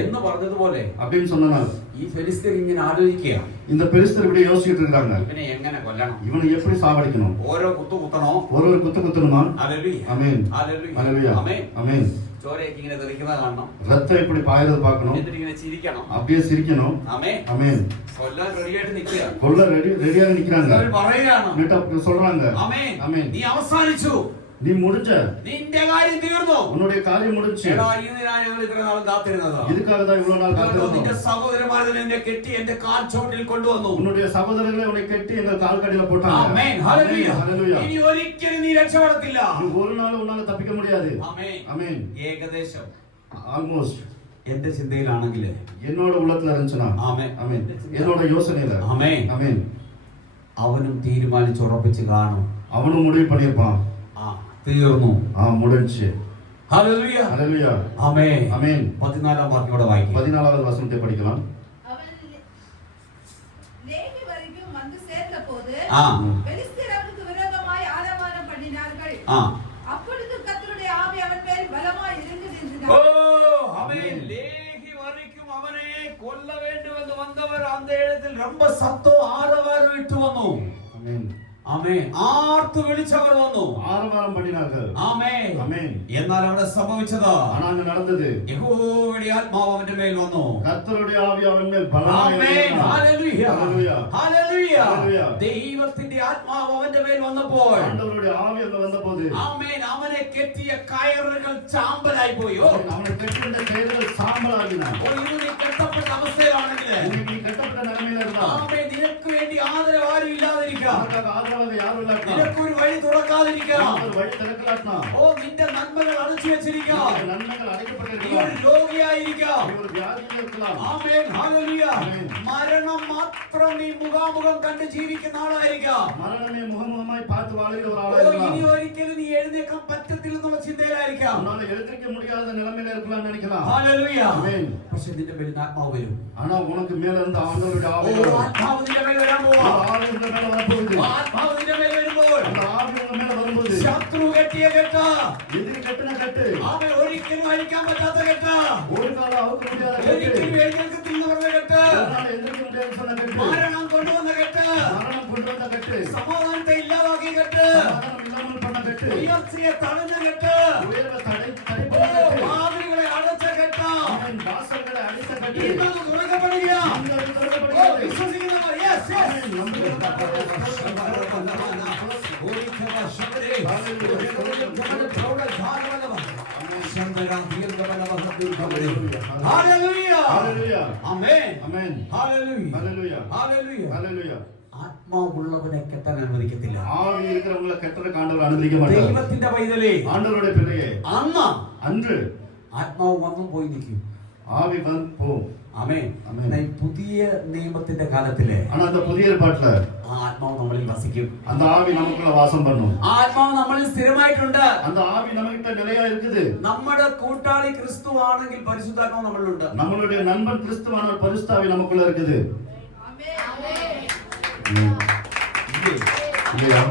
എന്ന് പറഞ്ഞതുപോലെ அப்படின்னு சொன்னனால ഈ ഫെലിസ്തീർ ഇങ്ങനെ ആലോചിക്കുക, இந்த பெலிஸ்தர் இப்படி யோசிச்சிட்டு இருக்காங்க, ഇവനെ എങ്ങനെ കൊല്ലണം, இவனை எப்படி சாவடிக்கணும், ഓരോ കുത്തു കുത്തണോ, ஒரு குத்து குத்தணுமா. ഹല്ലേലൂയ ஆமென் ഹല്ലേലൂയ ஹalleluya ആമേൻ. ஆமென். ചോരയൊക്കെ ഇങ്ങനെ തെറിക്കുന്നത് കാണണം, ரத்தம் இப்படி பாயறது பார்க்கணும், എന്നിട്ട് ഇങ്ങനെ ചിരിക്കണം, அப்படியே சிரிக்கணும். ആമേൻ ஆமென். കൊല്ലാൻ റെഡിയായിട്ട് നിൽക്കുക, கொல்ல ரெடியாக நிக்கறாங்க, അവർ പറയുകയാണ് மீட் சொல்றாங்க, ആമേൻ ஆமென். നീ അവസാനിച്ചു, நீ முடிஞ்ச, നിന്റെ കാര്യം തീർന്നു, உன்னுடைய காரியம் முடிஞ்சு. എടാ ഇതിനാണ് ഞങ്ങൾ ഇത്ര നാൾ കാത്തിരുന്നത്, இதுக்காக தான் இவ்வளவு நாள் காத்திருந்தோம். നിന്റെ സഹോദരന്മാരെ എന്നെ കെട്ടി എന്റെ കാൽ ചോട്ടിൽ കൊണ്ടുവന്നു, உன்னுடைய சகோதரர்களை உன்னை கெட்டி எங்கள் கால்கடியில போட்டாங்க. Amen hallelujah hallelujah. ഇനി ഒരിക്കലും നീ രക്ഷപ്പെടത്തില്ല, நீ ஒரு நாள் உன்னால தப்பிக்க முடியாது. ആമേൻ ஆமென். ഏകദേശം ஆல்மோஸ்ட் എന്റെ ചിന്തയിലാണെങ്കിൽ என்னோட உள்ளத்துல இருந்துச்சுனா, ആമേൻ ஆமென், என்னோட யோசனையில, ആമേൻ ஆமென், അവനും തീരുമാനിച്ച് ഉറപ്പിച്ച് കാണും, அவனும் முடிவு பண்ணிருப்பான். തീർന്നു, முடிஞ்சு. ഹല്ലേലൂയ ஹalleluya ആമേൻ ஆமென். 14 വാക്യോടെ വായിക്കുക. 14வது வசனத்தை படிக்கலாம். அவன் லேகி வரைக்கும் வந்து சேர்ந்தபோது பெலிஸ்தர் அவனுக்கு விரோதமாய் ஆரவாரம் பண்ணினார்கள். அப்பொழுது கர்த்தருடைய ஆவி அவன் மேல் பலமாய் இறங்கி நின்றார். ஆமென். லேகி வரைக்கும் அவனை கொல்ல வேண்டும் என்று வந்தவர் அந்த இடத்தில் ரொம்ப சத்தம் ஆரவாரம் விட்டு வന്നു. ஆமென் ആമേൻ ആർത്തു വിളിച്ചവർ വന്നു, ആരവാരം பண்ணினார்கள். ആമേൻ ആമേൻ. എന്നാൽ അവിടെ സംഭവിച്ചത്, ஆனால் நடந்தது, യഹോവയുടെ ആത്മാവ് അവന്റെ മേൽ വന്നു, കർത്തരുടെ ആവി അവൻ മേൽ ബലമായി amen hallelujah hallelujah hallelujah hallelujah. ദൈവത്തിന്റെ ആത്മാവ് അവന്റെ മേൽ വന്നപ്പോൾ, ആണ്ടവരുടെ ആവി അങ്ങ് വന്നപ്പോൾ, ആമേൻ അവനെ കെട്ടിയ കയറുകൾ ചാമ്പലായി പോയി. അവനെ കെട്ടിയ കയറുകൾ സാമ്പലാകിന. നീ കെട്ടപ്പെട്ട അവസ്ഥയിലാണെങ്കിൽ, നീ കെട്ടപ്പെട്ട നിലയിലായിരുന്ന, ആമേൻ നിനക്ക് വേണ്ടി ആദരവ് ആരും ഇല്ലാതിരിക്കാം, നിനക്കൊരു വഴി തുറക്കാതിരിക്കാം, നിന്റെ നന്മകൾ അടച്ചു വെച്ചിരിക്കാം, നന്മകൾ നീ അടയ്ക്കപ്പെട്ടിരിക്കാം, ഒരു രോഗിയായിരിക്കാം, ഒരു വ്യാധിയിലിരിക്കാം. Amen hallelujah. ആമേൻ. മരണം മാത്രം നീ മുഖാമുഖം കണ്ട് ജീവിക്കുന്ന ആളായിരിക്കാം, മരണമേ മുഖമുഖമായി പാത്ത് വാഴുന്ന ഇനി ഒരാളായിരിക്കാം. ഒരിക്കലും നീ എഴുന്നേക്കാൻ പറ്റത്തില്ലെന്നുള്ള ചിന്തയിലായിരിക്കാം, ഉന്നാലെ എഴുന്നേൽക്ക முடியாத நிலைமையில இருக்கலாம் நினைக்கலாம். ഹല്ലേലൂയ. ആമേൻ. പക്ഷേ നിന്റെ മേൽ ആത്മാവ് വരും, ஆனா உனக்கு மேல இருந்த ஆண்டவருடைய ஆவி ആത്മാവ് നിന്റെ മേൽ വരാൻ പോവാ, ஆவி உங்க மேல வரப்போகுது. ആത്മാവ് നിന്റെ മേൽ വരുമ്പോൾ அந்த ஆவி உங்க மேல வரும்போது, ശത്രു കെട്ടിയ കെട്ട, எதிரி கட்டின கட்டு, അവൻ ഒരിക്കലും അഴിക്കാൻ പറ്റാത്ത കെട്ട, ஒரு காலம் அவுக்க முடியாத கட்டு, ഒരിക്കലും എഴുന്നേൽക്കത്തില്ലെന്ന് പറഞ്ഞ കെട്ട്, ஒரு நாள் எந்திரிக்க முடியாதுன்னு சொன்ன கட்டு, മരണം കൊണ്ടുവന്ന കെട്ട്, மரணம் கொண்டு வந்த கட்டு, സമാധാനത്തെ ഇല്ലാതാക്കിയ കെട്ട്, சமாதானம் இல்லாமல் பண்ண கட்டு, ഉയർച്ചയെ തടഞ്ഞ കെട്ട്, உயர்வை தடைப்பட்ட கட்டு, വാതിലുകളെ അടച്ച കെട്ട്, ஆமென், வாசல்களை அடைத்த கட்டு, ഇന്നത് തുറക്കപ്പെടുക. இன்றைக்கு திறக்கப்படுகிறது. വിശ്വസിക്കുന്നവർ yes, yes. ஆமென், Hallelujah. Hallelujah. Amen. Amen. Hallelujah. Hallelujah. Hallelujah. Hallelujah. ആത്മാവുള്ളവനെ കെട്ടാൻ അനുവദിക്കത്തില്ല. ஆவி இருக்கிறவங்களை கெட்டற ஆண்டவர் அனுமதிக்க மாட்டார். ദൈവത്തിന്റെ പൈതലേ, ஆண்டவருடைய பிள்ளையே, അന്ന് அன்று ആത്മാവ് വന്നും പോയി നിൽക്കും. ஆவி வந்து போகும். ആമേൻ. ആമേൻ. ഈ പുതിയ നിയമത്തിന്റെ കാലത്തിലെ ஆனா அந்த புதிய ஏற்பாட்டுல ആ ആത്മാവ് നമ്മളിൽ വസിക്കും. அந்த ஆவி நமக்குள்ள வாசம் பண்ணும். ആ ആത്മാവ് നമ്മളിൽ സ്ഥിരമായിട്ടുണ്ട്. அந்த ஆவி நமக்கிட்ட நிலையா இருக்குது. നമ്മുടെ കൂട്ടാളി ക്രിസ്തു ആണെങ്കിൽ പരിശുദ്ധാത്മാവ് നമ്മളിലുണ്ട്. நம்மளுடைய நண்பன் கிறிஸ்துவானவர் பரிசுத்த ஆவி நமக்குள்ள இருக்குது. இல்லையா?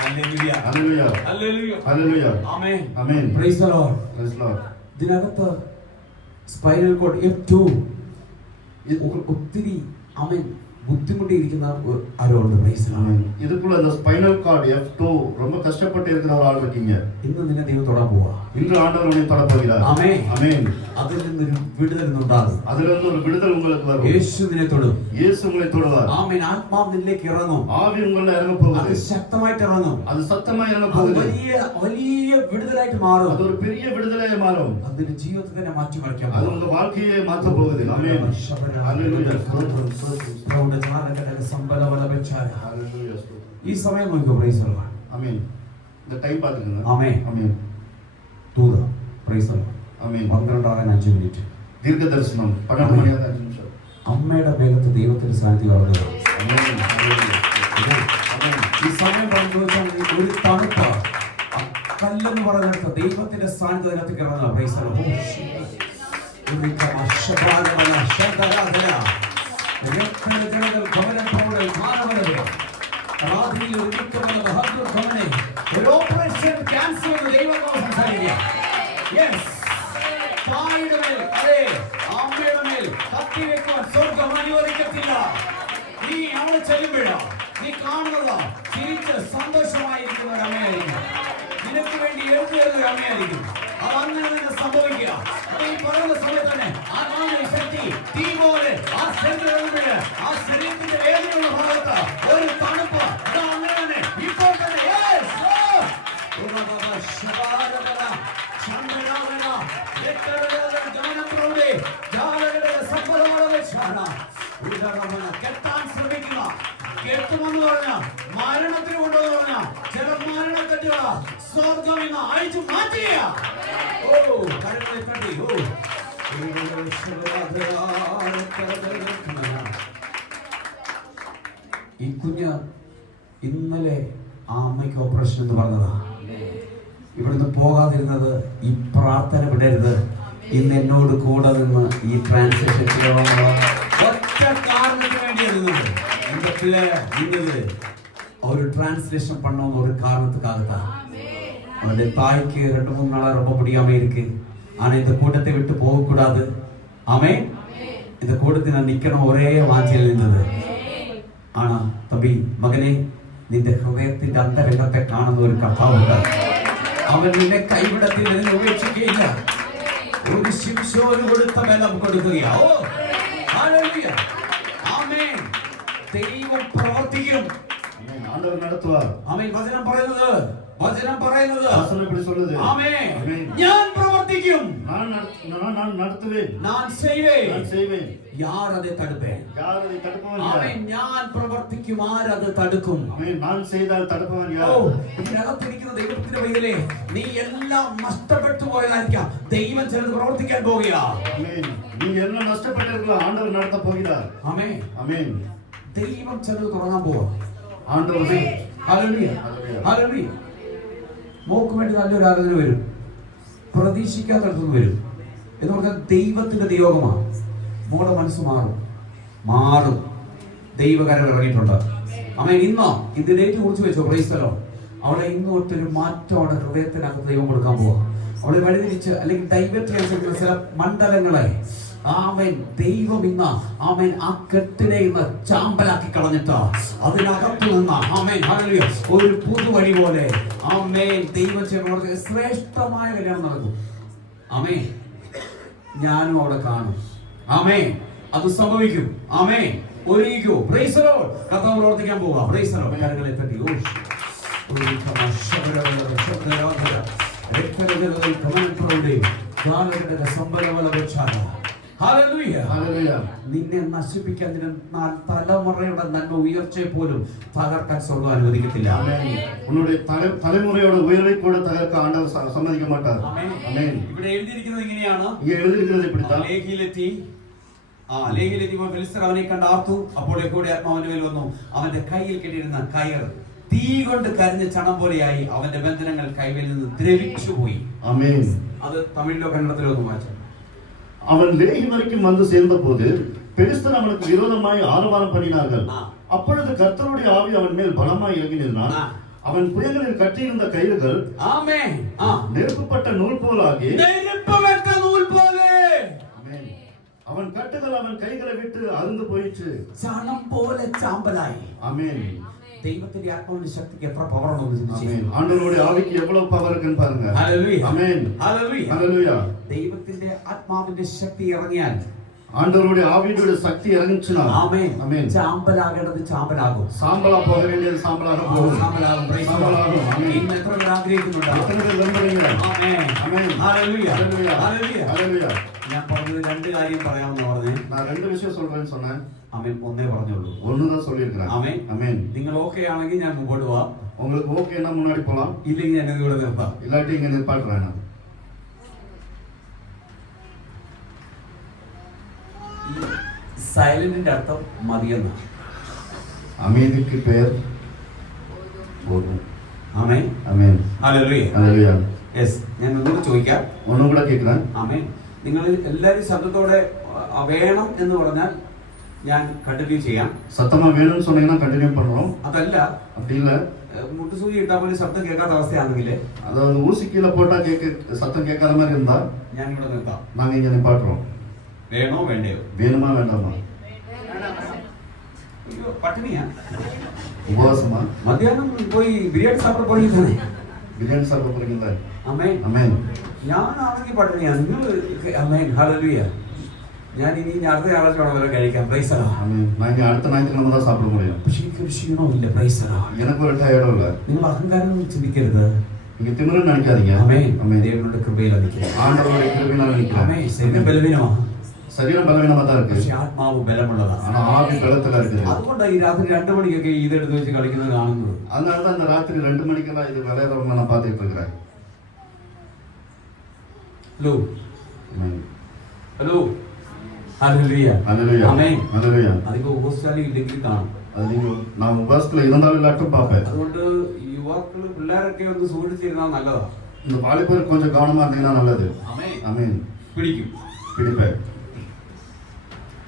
Hallelujah. Hallelujah. Hallelujah. Hallelujah. Amen. Amen. Price the Lord. Price the Lord. ഇതിനകത്ത് സ്പൈനൽ കോഡ് F2 ഒത്തിരി ആമേൻ ബുദ്ധിമുട്ടിയിരിക്കുന്ന ആരോ ഉണ്ട്. Price the Lord. இதுக்குள்ள அந்த ஸ்பைனல் கார்டு F2 ரொம்ப கஷ்டப்பட்டு இருக்கிற ஒரு ஆள் இருக்கீங்க. ഇന്ന് നിന്നെ ദൈവം തൊടാൻ പോവാ. இன்று ஆண்டவர் உன்னை தொட போகிறார். ആമേൻ. ஆமென். അതിൽ നിന്നൊരു വിടുതൽ ഉണ്ടാകും. அதிலிருந்து ஒரு விடுதல் உங்களுக்கு வரும். യേശു നിന്നെ തൊടും. இயேசு உங்களை தொடுவார். ആമേൻ. ആത്മാവ് നിന്നിലേക്ക് ഇറങ്ങും. ஆவி உங்களை இறங்க போகுது. അത് ശക്തമായിട്ട് ഇറങ്ങും. அது சத்தமா இறங்க അത് போகுது. വലിയ വിടുതലായിട്ട് മാറും. அது ஒரு பெரிய விடுதலையா மாறும். അതിന്റെ ജീവിതത്തെ തന്നെ മാറ്റിമറിക്കാൻ அது உங்க வாழ்க்கையை மாற்ற போகுது. ஆமென். ஹalleluya. ஸ்தோத்திரம் ஸ்தோத்திரம். ஹalleluya. ഈ സമയം നോക്കിയോ. Praise the Lord. ஆமென். இந்த டைம் பாத்துக்கங்க. ആമേൻ. ஆமென். ദൂത. Praise the Lord. ஆமென். 12:05 മിനിറ്റ്. ദീർഘ ദർശനം 12 മണി 5 നിമിഷം. അമ്മയുടെ മേഘത്ത് ദൈവത്തിന്റെ സാന്നിധ്യം വളർന്നു. ആമേൻ. ഹല്ലേലൂയ. ആമേൻ. ഈ സമയം പറഞ്ഞു വെച്ചാൽ ഒരു തണുപ്പ് കല്ലെന്ന് പറയുന്നിടത്ത് ദൈവത്തിന്റെ സാന്നിധ്യം അതിനകത്ത് കിടന്ന. Price the Lord. ഒരു ഓപ്പറേഷൻ ക്യാൻസർ ദൈവം സംസാരിക്കുക. യെസ്. അതെ വരുമ്പോഴാ നീ കാണുന്നത് ചിരിച്ച് സന്തോഷമായിരിക്കുന്ന ഒരു അമ്മയായിരിക്കും. നിനക്ക് വേണ്ടി എഴുതിയത് ഒരു അമ്മയായിരിക്കും. അത് അങ്ങനെ തന്നെ സംഭവിക്കുക. ഈ പറയുന്ന സമയത്ത് തന്നെ ആ കാണുന്ന ശക്തി തീ പോലെ ആ ശരീരത്തിൽ ആ ശരീരത്തിന്റെ വേദനയുള്ള ഭാഗത്ത് ഒരു തണുപ്പ് അങ്ങനെ തന്നെ ഇപ്പോൾ തന്നെ കെട്ടാൻ ശ്രമിക്കുക. കെട്ടുമെന്ന് പറഞ്ഞ മരണത്തിന് കൊണ്ടുവന്ന് പറഞ്ഞ ചില മരണക്കെട്ടുക സ്വർഗം ഇന്ന് അഴിച്ചു മാറ്റിയ കരങ്ങളെ കണ്ടി. ഈ കുഞ്ഞ് ഇന്നലെ ആ അമ്മയ്ക്ക് ഓപ്പറേഷൻ എന്ന് പറഞ്ഞതാ. ഇവിടുന്ന് പോകാതിരുന്നത് ഈ പ്രാർത്ഥന വിടരുത്. ഇന്ന് എന്നോട് കൂടെ നിന്ന് ഈ ട്രാൻസ്ലേഷൻ ചെയ്യാനുള്ള ഒറ്റ കാരണത്തിന് വേണ്ടിയായിരുന്നു എന്റെ പിള്ളേരെ നിന്നത് ഒരു ട്രാൻസ്ലേഷൻ பண்ணணும்னு ஒரு காரணத்துக்காக தான். அவருடைய தாய்க்கு 2-3 நாளா ரொம்ப முடியாம இருக்கு. ஆனா இந்த கூட்டத்தை விட்டு போக கூடாது. ஆமென். இந்த கூட்டத்தில் நான் நிக்கணும் ஒரே வாஞ்சையில் இருந்தது. ஆனா தம்பி மகனே നിന്റെ ഹൃദയത്തിന്റെ അന്തരംഗത്തെ കാണുന്ന ഒരു കർത്താവുണ്ട്. അവൻ നിന്നെ കൈവിടത്തിൽ നിന്നെ ഉപേക്ഷിക്കുകയില്ല. ഒരു ശിംശോന് കൊടുത്ത ബലം കൊടുക്കുകയാ. ഹല്ലേലൂയ. ആമേൻ. ദൈവം പ്രവർത്തിക്കും. ആണ്ടവർ നടത്തുവാർ. ആമേൻ. വചനം പറയുന്നത് ആമേൻ. ഞാൻ പ്രവർത്തിക്കും. நான் நடத்துவேன். நான் செய்வேன். நான் செய்வேன். யார் அதை தடுப்பேன்? யார் அதை தடுப்பவன்? ஆமென். ഞാൻ പ്രവർത്തിക്കും. ആര് അത് തടുക്കും? ആമേൻ. ഞാൻ ചെയ്താൽ തടുപ്പവൻ യാർ? ഇതിനകത്തിരിക്കുന്ന ദൈവത്തിന്റെ വഴിയിലെ നീ എല്ലാം നഷ്ടപ്പെട്ടു പോയതായിരിക്കാം. ദൈവം ചിലത് പ്രവർത്തിക്കാൻ പോകുകയാ. ആമേൻ. നീ എല്ലാം നഷ്ടപ്പെട്ടിരിக்கலாம். ആണ്ടവർ നടത്ത പോകുகிறார். ആമേൻ. ആമേൻ. ദൈവം ചിലത് തുടങ്ങാൻ പോവാ. ആണ്ടവർ ഹല്ലേലൂയ. ഹല്ലേലൂയ. മോക്ക് വേണ്ടി നല്ലൊരു ആരാധന വരും. പ്രതീക്ഷിക്കാത്തടത്തുനിന്ന് വരും. എന്ന് പറഞ്ഞാൽ ദൈവത്തിന്റെ നിയോഗമാണ്. മോളുടെ മനസ്സ് മാറും. ദൈവകരം ഇറങ്ങിയിട്ടുണ്ട്. അമ്മ ഇന്നോ ഇത് ഡേറ്റ് കുറിച്ച് വെച്ചോ. പ്രൈസ്തലോ അവളെ ഇന്ന് തൊട്ടൊരു മാറ്റം അവിടെ ഹൃദയത്തിനകത്ത് ദൈവം കൊടുക്കാൻ പോവാ. അവളെ വഴിതിരിച്ച് അല്ലെങ്കിൽ ദൈവത്തിന് ചില മണ്ഡലങ്ങളെ ആമേൻ ദൈവം ഇന്ന് ആമേൻ ആ കെട്ടിനെ ഇന്ന് ചാമ്പലാക്കി കളഞ്ഞിട്ട് അതിനകത്ത് നിന്ന് ആമേൻ ഹല്ലേലൂയ ഒരു പുതുവഴി പോലെ ആമേൻ ദൈവം ചെയ്യുന്ന ശ്രേഷ്ഠമായ കല്യാണം നടക്കും. ആമേൻ. ഞാനും അവിടെ കാണും. ആമേൻ. അത് സംഭവിക്കും. ആമേൻ. ഒരുങ്ങിക്കോ. Praise the Lord. കർത്താവ് പ്രവർത്തിക്കാൻ പോവാ. Praise the Lord. കരങ്ങളെ തട്ടി നിന്നെ നശിപ്പിക്കാൻ തലമുറയുടെ നന്മ ഉയർച്ചയെ പോലും തകർക്കാൻ സ്വർഗ്ഗം അനുവദിക്കത്തില്ല. തലമുറയുടെ ഉയർച്ചയെ കൂടെ തകർക്കാൻ ആണ്ടവർ സമ്മതിക്കാൻ മാട്ടാർ. ഇവിടെ എഴുതിയിരിക്കുന്നത് ഇങ്ങനെയാണ്. ലേഖിയിലെത്തി ഫെലിസ്തർ അവനെ കണ്ട് ആർത്തു. അപ്പോൾ യഹോവയുടെ ആത്മാവ് അവന്റെ മേൽ വന്നു. അവന്റെ കയ്യിൽ കെട്ടിയിരുന്ന കയർ തീ കൊണ്ട് കരിഞ്ഞ ചണം പോലെയായി. അവന്റെ ബന്ധനങ്ങൾ കൈവിൽ നിന്ന് ദ്രവിച്ചു പോയി. അത് തമിഴിലോ കന്നഡത്തിലോ ഒന്നും വായിച്ചു. அவன் லேகி வரைக்கும் வந்து சேர்ந்தபோது பெலிஸ்தர் அவனுக்கு விரோதமாய் ஆரவாரம் பண்ணினார்கள். அப்பொழுது கர்த்தருடைய ஆவி அவன் மேல் பலமாய் இறங்கினான். அவன் புயங்களில் கட்டியிருந்த கயிறுகள் நெருப்பப்பட்ட நூல் போலாகி அவன் கட்டுகள் அவன் கைகளை விட்டு அறுந்து போயிற்று. ചണം പോലെ ചാമ്പലായി. ஆமென். ദൈവത്തിന്റെ ആത്മാവിന്റെ ശക്തിക്ക് എത്ര പവർ ആണെന്ന് ചിന്തിച്ചു. ആണ്ടവരുടെ ആവിക്ക് എவ்வளவு പവർ இருக்குன்னு பாருங்க. ഹല്ലേലൂയ. ആമേൻ. ഹല്ലേലൂയ. ഹല്ലേലൂയ. ദൈവത്തിന്റെ ആത്മാവിന്റെ ശക്തി ഇറങ്ങിയാൽ ആണ്ടവരുടെ ആവിയുടെ ശക്തി ഇറങ്ങിച്ചാൽ ആമേൻ. ആമേൻ. ചാമ്പലാകേണ്ടത് ചാമ്പലാകും. സാമ്പലാ പോക വേണ്ടിയത് സാമ്പലാകും. സാമ്പലാകും. സാമ്പലാകും. ആമേൻ. ഇന്ന് എത്ര പേർ ആഗ്രഹിക്കുന്നുണ്ട്? എത്ര പേർ വെമ്പലുണ്ട്? ആമേൻ. ആമേൻ. ഹല്ലേലൂയ. ഹല്ലേലൂയ. ഹല്ലേലൂയ. ഹല്ലേലൂയ. ഞാൻ പറഞ്ഞത് രണ്ട് കാര്യം പറയാമെന്ന് പറഞ്ഞു. ഞാൻ രണ്ട് വിഷയം சொல்றேன்னு சொன்னேன். ആമേൻ. ഒന്നേ പറഞ്ഞുള്ളൂ. ഒന്നുதான் சொல்லிருக்கேன். ആമേൻ. ആമേൻ. നിങ്ങൾ ഓക്കേ ആണെങ്കിൽ ഞാൻ മുമ്പോട്ട് പോവാം. உங்களுக்கு ஓகேனா முன்னாடி போலாம். ഇല്ലെങ്കിൽ ഞാൻ ഇവിടെ നിർത്താം. ഇല്ലാട്ടി ഇങ്ങനെ നിൽപ്പാട്ടുறேன் நான். സൈലന്റിന്റെ അർത്ഥം മതിയെന്ന്. அமைதிக்கு பெயர் போதும். ആമേൻ. ആമേൻ. ഹല്ലേലൂയ. ഹല്ലേലൂയ. യെസ്. ഞാൻ ഒന്നുകൂടി ചോദിക്കാം. ഒന്നും കൂടെ കേൾക്കാൻ. ആമേൻ. നിങ്ങൾ എല്ലാവരും ശബ്ദത്തോടെ വേണം എന്ന് പറഞ്ഞാൽ ഞാൻ കണ്ടിന്യൂ ചെയ്യാം. சத்தமா வேணும்னு சொன்னீங்கன்னா கண்டினியூ பண்றோம். അതല്ല அப்படி இல்ல മുട്ടുസൂചി ഇട്ടാൽ പോലും ശബ്ദം കേൾക്കാത്ത അവസ്ഥയാണെങ്കിൽ அதாவது ஊசி கீழே போட்டா சத்தம் கேட்காத மாதிரி இருந்தா ഞാൻ ഇവിടെ നിർത്താം. நாங்க இங்க நிப்பாட்டுறோம். വേണോ വേണ്ടയോ? வேணுமா வேண்டாமா? അയ്യോ പട്ടിണിയാ? உபவாசமா? മധ്യാഹ്നം പോയി ബിരിയാണി സാപ്പിட പോയി തന്നെ. பிரியாணி சாப்பிட போறீங்களா? അമേൻ. அமேன். ഞാനാണെങ്കിൽ പട്ടിണിയാ. നിങ്ങൾ അമേൻ. ഹല്ലേലൂയ. ഞാൻ ഇനി അടുത്ത ഞായറാഴ്ച വേണം വരെ കഴിക്കാം. Praise the Lord. ஆமென். நான் இனி அடுத்த ஞாயிற்றுக்கிழமை தான் சாப்பிட முடியும். പക്ഷേ എനിക്കൊരു ക്ഷീണമില്ല. Price the Lord. எனக்கு ஒரு டயர்டும் இல்ல. നിങ്ങൾ അഹങ്കാരം ചിന്തിക്കരുത്. நீங்க திமிருன்னு நினைக்காதீங்க. ആമേൻ. ஆமென். ദൈവങ്ങളുടെ കൃപയിൽ നിൽക്കുക. ஆண்டவருடைய கிருபையினால நினைக்கிறேன். ആമേൻ. ശരീരം ബലഹീനമാണ്. சரீரம் பலவீனமா தான் இருக்கு. പക്ഷേ ആത്മാവ് ബലമുള്ളതാണ്. ஆனா ஆவி பலத்துல இருக்குது. അതുകൊണ്ടാണ് ഈ രാത്രി 2 മണിക്കൊക്കെ ഇതെടുത്ത് വെച്ച് കളിക്കുന്നത് കാണുന്നത്. அதனால தான் இந்த ராத்திரி 2 மணிக்கெல்லாம் இது விளையாடுறவங்க நான் பார்த்துட்டு இருக்கிறேன். ഹലോ ஆமென். ഹലോ ഹല്ലേലൂയ. ஹல்லேலூயா. ആമേൻ. ஹல்லேலூயா. അതിപ്പോ ഉപസ്ഥാനം ഇല്ലെങ്കിൽ കാണും. அது நீங்க நான் உபவாசத்துல இருந்தாலும் இல்லாட்டும் பார்ப்பேன். അതുകൊണ്ട് യുവാക്കൾ പിള്ളേരൊക്കെ ഒന്ന് സൂക്ഷിച്ചിരുന്നാൽ നല്ലതാ. இந்த வாலிபர் கொஞ்சம் கவனமா இருந்தீங்கன்னா நல்லது. ആമേൻ. ஆமென். പിടിക്കും. பிடிப்பேன்.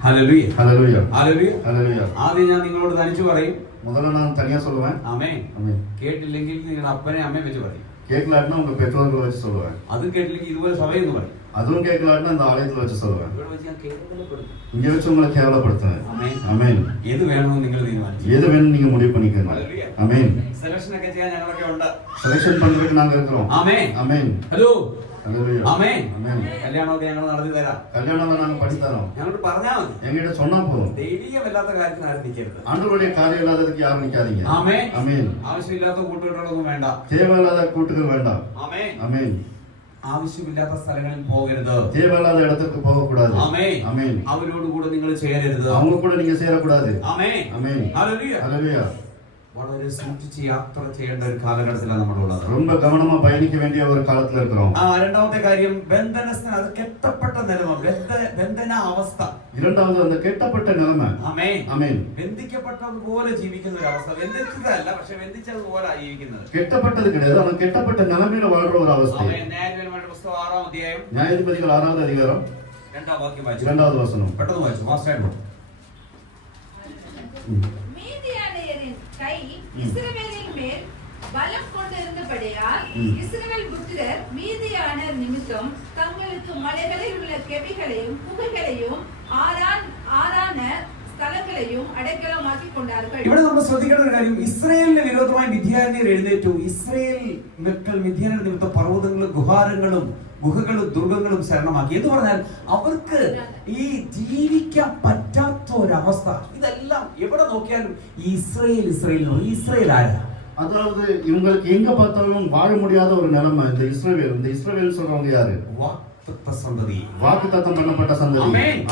ഹല്ലേലൂയ. ஹல்லேலூயா. ഹല്ലേലൂയ. ஹல்லேலூயா. ആദ്യം ഞാൻ നിങ്ങളോട് തനിച്ചു പറയും. முதல்ல நான் தனியா சொல்லுவேன். ആമേൻ. ஆமென். കേട്ടില്ലെങ്കിൽ നിങ്ങളുടെ അപ്പനെ അമ്മയെ വെച്ച് പറയും. கேட்கலாட்டினா உங்க பெற்றோர்களை வச்சு சொல்லுவேன். അത് കേട്ടില്ലെങ്കിൽ ഇതുപോലെ സഭയെന്ന് പറയും. அதுவும் கேட்கலாட்டினா இந்த ஆலயத்துல வச்சு சொல்லுவேன். ഇവിടെ വെച്ച് ഞാൻ കേവലപ്പെടുത്തും. இங்க வச்சு உங்களை கேவலப்படுத்துவேன். ആമേൻ. ஆமென். ഏത് വേണമെന്ന് നിങ്ങൾ തീരുമാനിച്ചു. எது வேணும் நீங்க முடிவு பண்ணிக்கணும். ഹല്ലേലൂയ. ஆமென். സെലക്ഷൻ ഒക്കെ ചെയ്യാൻ ഞങ്ങളൊക്കെ ഉണ്ട്. செலக்ஷன் பண்றதுக்கு நாங்க இருக்கிறோம். ആമേൻ. ஆமென். ഹലോ ஹல்லேலூயா. ആമേൻ. ஆமென். കല്യാണമൊക്കെ ഞങ്ങൾ നടത്തി തരാം. கல்யாணம் நாங்க பண்ணி தரோம். ഞങ്ങളോട് പറഞ്ഞാൽ മതി. என்கிட்ட சொன்னா போதும். ദൈവികമല്ലാത്ത കാര്യത്തിന് ആരും നിൽക്കരുത്. ஆண்டவருடைய காரியம் இல்லாததுக்கு யாரும் நிக்காதீங்க. ആമേൻ. ஆமென். ആവശ്യമില്ലാത്ത കൂട്ടുകെട്ടുകളൊന്നും വേണ്ട. தேவையில்லாத கூட்டுகள் வேண்டாம். ആമേൻ. ஆமென். ആവശ്യമില്ലാത്ത സ്ഥലങ്ങളിൽ പോകരുത്. தேவையில்லாத இடத்துக்கு போக கூடாது. ആമേൻ. ஆமென். അവരോട് കൂടെ നിങ്ങൾ ചേരരുത്. அவங்க கூட நீங்க சேரக்கூடாது. ആമേൻ. ஆமென். ഹല്ലേലൂയ. ஹல்லேலூயா. വളരെ സൂക്ഷിച്ച് യാത്ര ചെയ്യേണ്ട ഒരു കാലഘട്ടത്തിലാണ് നമ്മളുള്ളത്. ரொம்ப கவனமா பயணிக்க வேண்டிய ஒரு காலத்துல இருக்கிறோம். രണ്ടാമത്തെ കാര്യം ബന്ധനസ്ഥന, അത് കെട്ടപ്പെട്ട നിലമ, ബന്ധന അവസ്ഥ. இரண்டாவது அந்த கெட்டப்பட்ட நிலைமை. ആമേൻ. ஆமென். ബന്ധിക്കപ്പെട്ടതുപോലെ ജീവിക്കുന്ന ഒരു അവസ്ഥ. ബന്ധിച്ചതല്ല, പക്ഷെ ബന്ധിച്ചതുപോലെ ജീവിക്കുന്നത്. கெட்டப்பட்டது கிடையாது, ஆனா கெட்டப்பட்ட நிலைமையில வாழ்ற ஒரு அவസ്ഥை. ആമേൻ. ന്യായാധിപന്മാരുടെ പുസ്തകം 6-ാം അധ്യായം நியாயாதிபதிகள் 6வது அதிகாரம் 2-ാം വാക്യം വായിച്ചു. 2வது வசனம். പെട്ടെന്ന് വായിച്ചു. ഫാസ്റ്റായിട്ട്. மீதியானியரின் கை இஸ்ரவேலின் மேல் பலம் கொண்டிருந்தபடியால் இஸ்ரவேல் புத்திரர் மீதியானர் நிமித்தம் தங்களுக்கு மலைகளில் உள்ள கெபிகளையும் குகைகளையும் ஆறான സ്ഥലങ്ങളെയും അടക്കലമാക്കി കൊണ്ടാர்கள். ഇവിടെ നമ്മൾ ശ്രദ്ധിക്കേണ്ട ഒരു കാര്യം, ഇസ്രായേലിന് വിരോധമായി മിദ്യാന്യർ എഴുന്നേറ്റു. ഇസ്രായേൽ മക്കൾ മിദ്യാന്യരുടെ നിമിത്തം പർവ്വതങ്ങളും ഗുഹകളും ദുർഗങ്ങളും ശരണമാക്കി. എന്ന് പറഞ്ഞാൽ അവർക്ക് ഈ ജീവിക്കാൻ പറ്റാത്ത ഒരവസ്ഥ. ഇതെല്ലാം എവിടെ നോക്കിയാലും ഇസ്രായേൽ ആരാ? அதாவது இவங்களுக்கு எங்க பார்த்தாலும் வாழ முடியாத ஒரு நிலைமை. இந்த இஸ்ரவேல் சொல்றவங்க யாரு? வாக்குத்தத்தம் பண்ணப்பட்ட சந்ததி.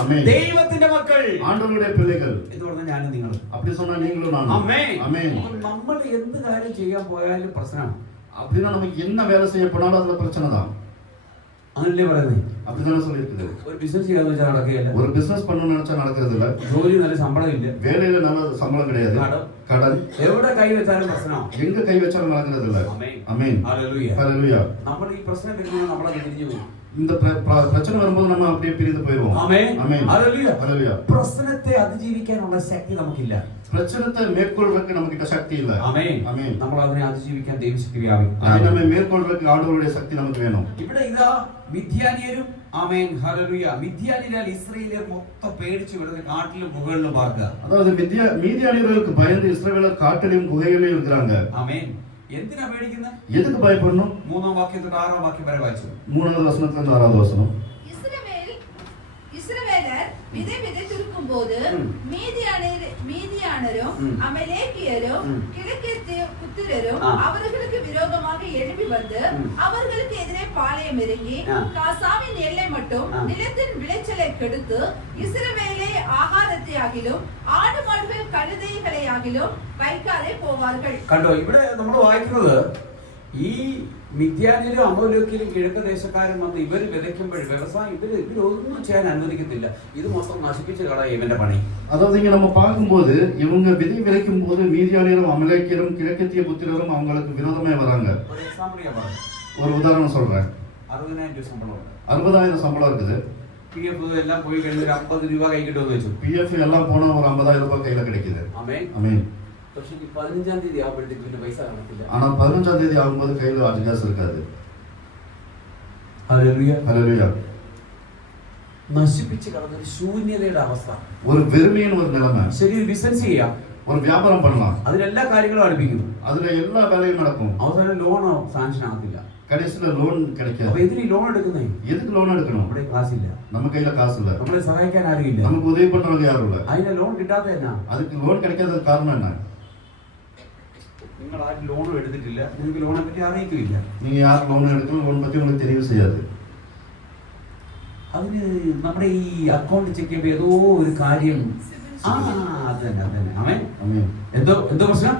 ஆமென். ദൈവത്തിന്റെ മക്കൾ, ஆண்டவருடைய பிள்ளைகள். എന്ന് പറഞ്ഞാൽ ഞാനും നിങ്ങളും. அப்படி சொன்னா நீங்களும் நானும். ആമേൻ. ஆமென். നമ്മൾ എന്ത് കാര്യം ചെയ്യാൻ പോയാലും പ്രശ്നമാണ്. அப்படின்னா நமக்கு என்ன வேலை செய்ய போனாலும் அதுல பிரச்சனை தான். അങ്ങനല്ലേ പറയുന്നത്? அப்படிதானே சொல்லியிருக்குது. ഒരു ബിസിനസ് ചെയ്യാന്ന് വെച്ചാൽ നടക്കുകയില്ല. ஒரு பிசினஸ் பண்ணணும்னு நினைச்சா நடக்கிறது இல்ல. ജോലി നല്ല ശമ്പളം ഇല്ല. வேலையில நல்ல சம்பளம் கிடையாது. கடன். എവിടെ കൈ വെച്ചാലും പ്രശ്നമാണ്. எங்க கை வச்சாலும் நடக்கிறது இல்ல. ആമേൻ. ஆமென். ഹല്ലേലൂയ. ஹல்லேலூயா. നമ്മൾ ഈ പ്രശ്നം വരുമ്പോൾ നമ്മളെ തിരിഞ്ഞു പോകും. இந்த பிரச்சனை வரும்போது நம்ம அப்படியே பிரிந்து போயிடுவோம். ആമേൻ. ஆமென். ഹല്ലേലൂയ. ஹல்லேலூயா. പ്രശ്നത്തെ അതിജീവിക്കാനുള്ള ശക്തി നമുക്കില്ല. பிரச்சனத்தை மேற்கொள்றதுக்கு நமக்கு கிட்ட சக்தி இல்ல. ആമേൻ. ஆமென். നമ്മൾ അതിനെ അതിജീവിക്കാൻ ദൈവശക്തി വ്യാപിക്കും. அதை நம்ம மேற்கொள்றதுக்கு ஆண்டவருடைய சக்தி நமக்கு வேணும். ഇവിടെ ഇതാ മിദ്യാനിയരും, ആമേൻ ഹല്ലേലൂയ, മിദ്യാനിയരാൽ ഇസ്രായേലിയർ മൊത്തം പേടിച്ചു വിടുന്ന കാട്ടിലും ഗുഹകളിലും പാർക്കുക. அதாவது மீதியானியர்களுக்கு பயந்து இஸ்ரவேலர் காட்டிலும் குகைகளிலும் இருக்கிறாங்க. ആമേൻ. എന്തിനാ പേടിക്കുന്നത്? எதுக்கு பயப்படணும்? 3-ാം വാക്യം തൊട്ട് 6-ാം വാക്യം വരെ വായിച്ചു. 3வது வசனத்துல இருந்து 6வது வசனம். இஸ்ரவேலர் விதை விதைத்திருக்கும் போது மீதியானரும் அமலேக்கியரும் கிழக்கத்திய புத்திரரும் அவர்களுக்கு விரோதமாக எழும்பி வந்து அவர்களுக்கு எதிரே பாளையம் இறங்கி காசாவின் எல்லை மட்டும் நிலத்தின் விளைச்சலை கெடுத்து இஸ்ரவேலை ஆகாரத்தை ஆகிலும் ஆடு மாடுகள் கழுதைகளை ஆகிலும் வைக்காதே போவார்கள். കണ്ടോ, ഇവിടെ നമ്മൾ വായിക്കുന്നത് ഈ മിദ്യാനിലും അമോലേക്കിലും കിഴക്ക് ദേശക്കാരും വന്ന് ഇവർ വിതയ്ക്കുമ്പോൾ വ്യവസായം ഇവരൊന്നും ചെയ്യാൻ അനുവദിക്കത്തില്ല. ഇത് മൊത്തം നശിപ്പിച്ച് കളയാം ഇവന്റെ പണി. அதாவது இங்க நம்ம பார்க்கும்போது இவங்க விதை விதைக்கும் போது மீதியானியரும் அமலேக்கியரும் கிழக்கத்திய புத்திரரும் அவங்களுக்கு விரோதமே வராங்க. ഒരു എക്സാമ്പിൾ ഞാൻ പറയാം. ஒரு உதாரணம் சொல்றேன். 60,000 രൂപ ശമ്പളം, 60,000 சம்பளம் இருக்குது. PF എല്ലാം പോയി കഴിഞ്ഞ 50 രൂപ കൈ കിട്ടുമെന്ന് വെച്ചു. PF எல்லாம் போனா ஒரு 50,000 ரூபாய் கையில கிடைக்குது. ആമേൻ. ஆமென். പക്ഷേ 15-ാം തീയതി ആവുമ്പോഴത്തേക്ക് പിന്നെ പൈസ കാണത്തില്ല. ஆனா 15ஆம் தேதி ஆகும்போது கையில அட்ஜஸ்ட் இருக்காது. ഹല്ലേലൂയ. ஹல்லேலூயா. നശിപ്പിച്ച് കളഞ്ഞ ഒരു ശൂന്യതയുടെ അവസ്ഥ. ஒரு வெறுமையான ஒரு நிலைமை. ശരി, ഒരു ബിസിനസ് ചെയ്യാം. ஒரு வியாபாரம் பண்ணலாம். അതിലെല്ലാ കാര്യങ്ങളും അടുപ്പിക്കും. அதுல எல்லா வேலையும் நடக்கும். അവസാനം ലോൺ സാങ്ഷൻ ആകത്തില്ല. கடைசியில லோன் கிடைக்காது. അപ്പൊ എന്തിനീ ലോൺ എടുക്കുന്നേ? எதுக்கு லோன் எடுக்கணும்? നമ്മുടെ കാശില്ല, நம்ம கையில காசு இல்ல, നമ്മളെ സഹായിക്കാൻ ആരുമില്ല, நமக்கு உதவி பண்றவங்க யாரும் இல்ல. അതിന് ലോൺ കിട്ടാത്ത എന്നാ? அதுக்கு லோன் கிடைக்காத காரணம் என்ன? നിങ്ങൾ ആരും ലോണും എടുത്തിട്ടില്ല, നിങ്ങൾക്ക് ലോണെ പറ്റി അറിയിക്കില്ല. நீங்க யார் லோன் எடுக்கணும், லோன் பத்தி உங்களுக்கு தெரியவே செய்யாது. അതിന് നമ്മുടെ ഈ അക്കൗണ്ട് ചെക്ക് ചെയ്യുമ്പോൾ ഏതോ ഒരു കാര്യം അത് തന്നെ ആമേൻ. എന്തോ പ്രശ്നം?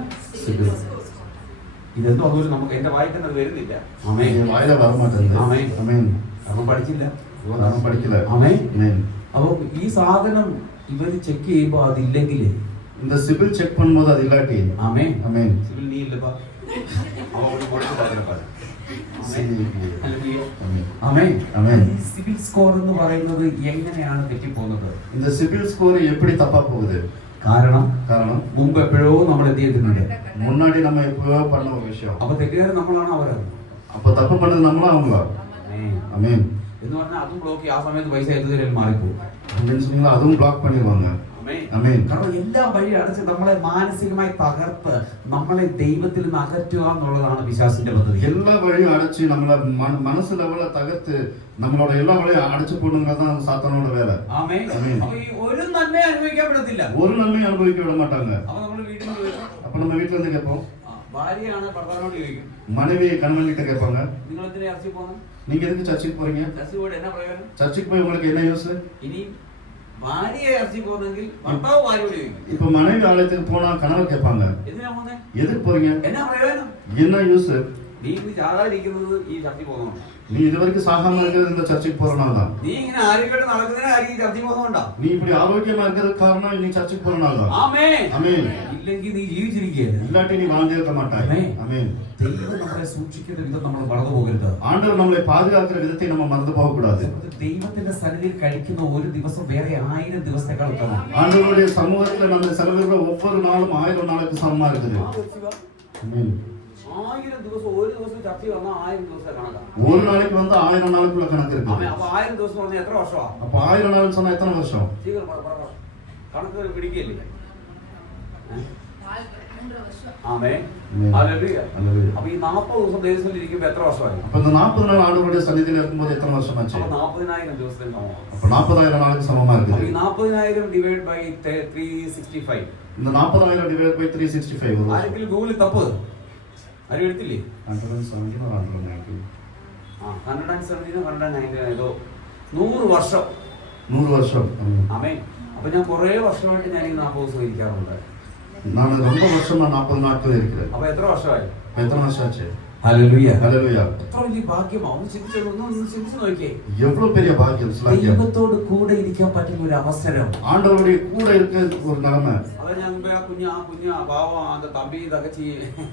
ഇതെന്തോ അതൊരു നമുക്ക് എന്റെ വായിക്കുന്നത് വരുന്നില്ല. ആമേൻ. വായില വര മാറ്റേണ്ടത്. ആമേൻ. ആമേൻ. നമ്മൾ പഠിച്ചില്ല, നമ്മൾ പഠിക്കില്ല. ആമേൻ. ആമേൻ. അപ്പോൾ ഈ സാധനം ഇവർ ചെക്ക് ചെയ്യുമ്പോൾ അതില്ലെങ്കിൽ இந்த சிபில் செக் பண்ணும்போது அது இல்லாட்டி ആമേൻ. ആമേൻ. സിബിൽ നീ ഇല്ലപ്പാ അവൻ കൊടുത്തു പറഞ്ഞപ്പാ. ആമേൻ. ആമേൻ. ഈ സിബിൽ സ്കോർ എന്ന് പറയുന്നത് എങ്ങനെയാണ് തെറ്റിപ്പോകുന്നത്? இந்த சிபில் ஸ்கோர் எப்படி தப்பா போகுது? കാരണം മുമ്പ് എപ്പോഴോ നമ്മൾ എന്ത് ചെയ്തിട്ടുണ്ട്? മുன்னாடி நம்ம எப்பவோ பண்ண ஒரு விஷயம். അപ്പൊ തെറ്റുകാരൻ നമ്മളാണോ അവരാണോ? அப்ப தப்பு பண்ணது நம்மளா அவங்களா? ஆமென். എന്ന് പറഞ്ഞാൽ അതും ബ്ലോക്ക് ആ സമയത്ത് പൈസ എത്തുന്നതിൽ മാറിപ്പോകും. அப்படின்னு சொன்னீங்களா, அதுவும் பிளாக் பண்ணிடுவாங்க. ആമേൻ. കാരണം എല്ലാ വഴി അടച്ച് നമ്മളെ മാനസികമായി തകർത്ത് നമ്മളെ ദൈവത്തിൽ നിന്ന് അകറ്റുക എന്നുള്ളതാണ് പിശാചിന്റെ പദ്ധതി. എല്ലാ വഴിയും അടച്ച് നമ്മളെ മനസ്സ് ലെവലിൽ തകർത്ത് നമ്മളോட എല്ലാ വഴിയും അടച്ചു പോടുന്നതാണ് സാത്താനോட വേല. ആമേൻ. അപ്പോൾ ഈ ഒരു നന്മ അനുഭവിക്കാൻ പറ്റത്തില്ല, ഒരു നന്മ അനുഭവിക്കാൻ വിട മാட்டாங்க. അപ്പോൾ നമ്മൾ വീട്ടിൽ നിന്ന് ചോദിക്കും, അപ്പോൾ നമ്മൾ വീട്ടിൽ നിന്ന് കേൾப்போம், ഭാര്യയാണ് ഭർത്താവിനോട് ചോദിക്കും, மனைவி கணவன் கிட்ட கேட்பாங்க, നിങ്ങൾ എന്തിനാ ചർച്ചിൽ പോകുന്നത്? நீங்க எதுக்கு சர்ச்சுக்கு போறீங்க? ചർച്ചിൽ പോയിട്ട് എന്നാ പ്രയോജനം? சர்ச்சுக்கு போய் உங்களுக்கு என்ன யூஸ்? ഇനി ഭാര്യയെ ചർച്ചിൽ പോകുന്നെങ്കിൽ ഭർത്താവ് ഭാര്യയോട് ചോദിക്കും. இப்போ மனைவி ஆலயத்துக்கு போனா கணவர் கேட்பாங்க, എന്തിനാ പോകുന്നത്? எதுக்கு போறீங்க? എന്നാ പ്രയോജനം? என்ன யூஸ்? നീ ഇനി ചാകാതിരിക്കുന്നത് ഈ ചർച്ചിൽ പോകുന്നുണ്ടോ? நீ இதுவரைக்கும் சாகாம இருக்கிறது இந்த சர்ச்சுக்கு போறனால தான். നീ ഇങ്ങനെ ആരോഗ്യമായിട്ട് നടക്കുന്നതിന് കാര്യം ഈ ചർച്ചിൽ പോകുന്നുണ്ടോ? நீ இப்படி ஆரோக்கியமா இருக்கிறதுக்கு காரணம் நீ சர்ச்சுக்கு போறனால தான். ആമേൻ. ஆமென். ഇല്ലെങ്കിൽ നീ ജീവിച്ചിരിക്കുകയില്ല. இல்லாட்டி நீ வாழ்ந்திருக்க மாட்டாய். ஆமென். ദൈവം നമ്മളെ സൂക്ഷിക്കുന്ന വിധം നമ്മൾ മറന്നു പോകരുത്. ஆண்டவர் நம்மளை பாதுகாக்கிற விதத்தை நம்ம மறந்து போக கூடாது. ദൈവത്തിന്റെ സന്നിധിയിൽ കഴിക്കുന്ന ഒരു ദിവസം വേറെ 1000 ദിവസത്തേക്കാൾ ഉത്തമം. ஆண்டவருடைய சமூகத்துல நம்ம செலவிடுற ஒவ்வொரு நாளும் 1000 நாளுக்கு சமமா இருக்குது. ஆமென். 1000 ദിവസം ഒരു ദിവസം ചർച്ച വന്നാൽ 1000 ദിവസം കണക്കാണ്. ஒரு நாளைக்கு வந்து 1000 நாளுக்குள்ள கணக்கு இருக்கு. അപ്പൊ 1000 ദിവസം വന്നാൽ എത്ര വർഷമാണ്? அப்ப 1000 நாள் சொன்னா எத்தனை வருஷம்? കണക്ക് പിടിക്കില്ലേ? 3 വർഷം. ആമേൻ. ആമേൻ. ഹല്ലേലൂയ. ഹല്ലേലൂയ. അപ്പൊ ഈ 40 ദിവസം ദേശത്തിൽ ഇരിക്കുമ്പോൾ എത്ര വർഷമായി? அப்ப இந்த 40 நாள் ஆண்டவருடைய சந்நிதியில இருக்கும்போது எத்தனை வருஷம் ஆச்சு? അപ്പൊ 40,000 ദിവസത്തിന് സമമാണ്. அப்ப 40,000 நாளுக்கு சமமா അപ്പൊ இருக்குது. ഈ 40,000 ഡിവൈഡ് ബൈ 365. இந்த 40,000 டிவைட் பை 365 வரும். ആരെങ്കിലും ഗൂഗിളിൽ തപ്പ് ആരും എടുത്തില്ലേ? 170 or 190. 170 190 ഏതോ 100 വർഷം. 100 வருஷம். ആമേൻ. അപ്പൊ ഞാൻ കുറേ വർഷമായിട്ട് ഞാൻ ഈ 40 ദിവസം ഇരിക്കാറുണ്ട്. நான் ரொம்ப வருஷமா 40 நாட்கள் இருக்கிறேன். അപ്പൊ എത്ര വർഷമായി? எத்தனை வருஷம் ஆச்சு? ഹല്ലേലൂയ. ஹல்லேலூயா. എത്ര വലിയ ഭാഗ്യമാണ്. ഒന്ന് ചിന്തിച്ചു നോക്കിയേ. எவ்வளவு பெரிய பாக்கியம் ஸ்லாக்கியம். ദൈവത്തോട് കൂടെ ഇരിക്കാൻ പറ്റുന്ന ഒരു അവസരം. ஆண்டவருடைய கூட இருக்க ஒரு நிலைமை. അത് ഞാൻ മുമ്പേ ആ കുഞ്ഞ് പാവം அந்த തമ്പി ഇതൊക്കെ ചെയ്യും.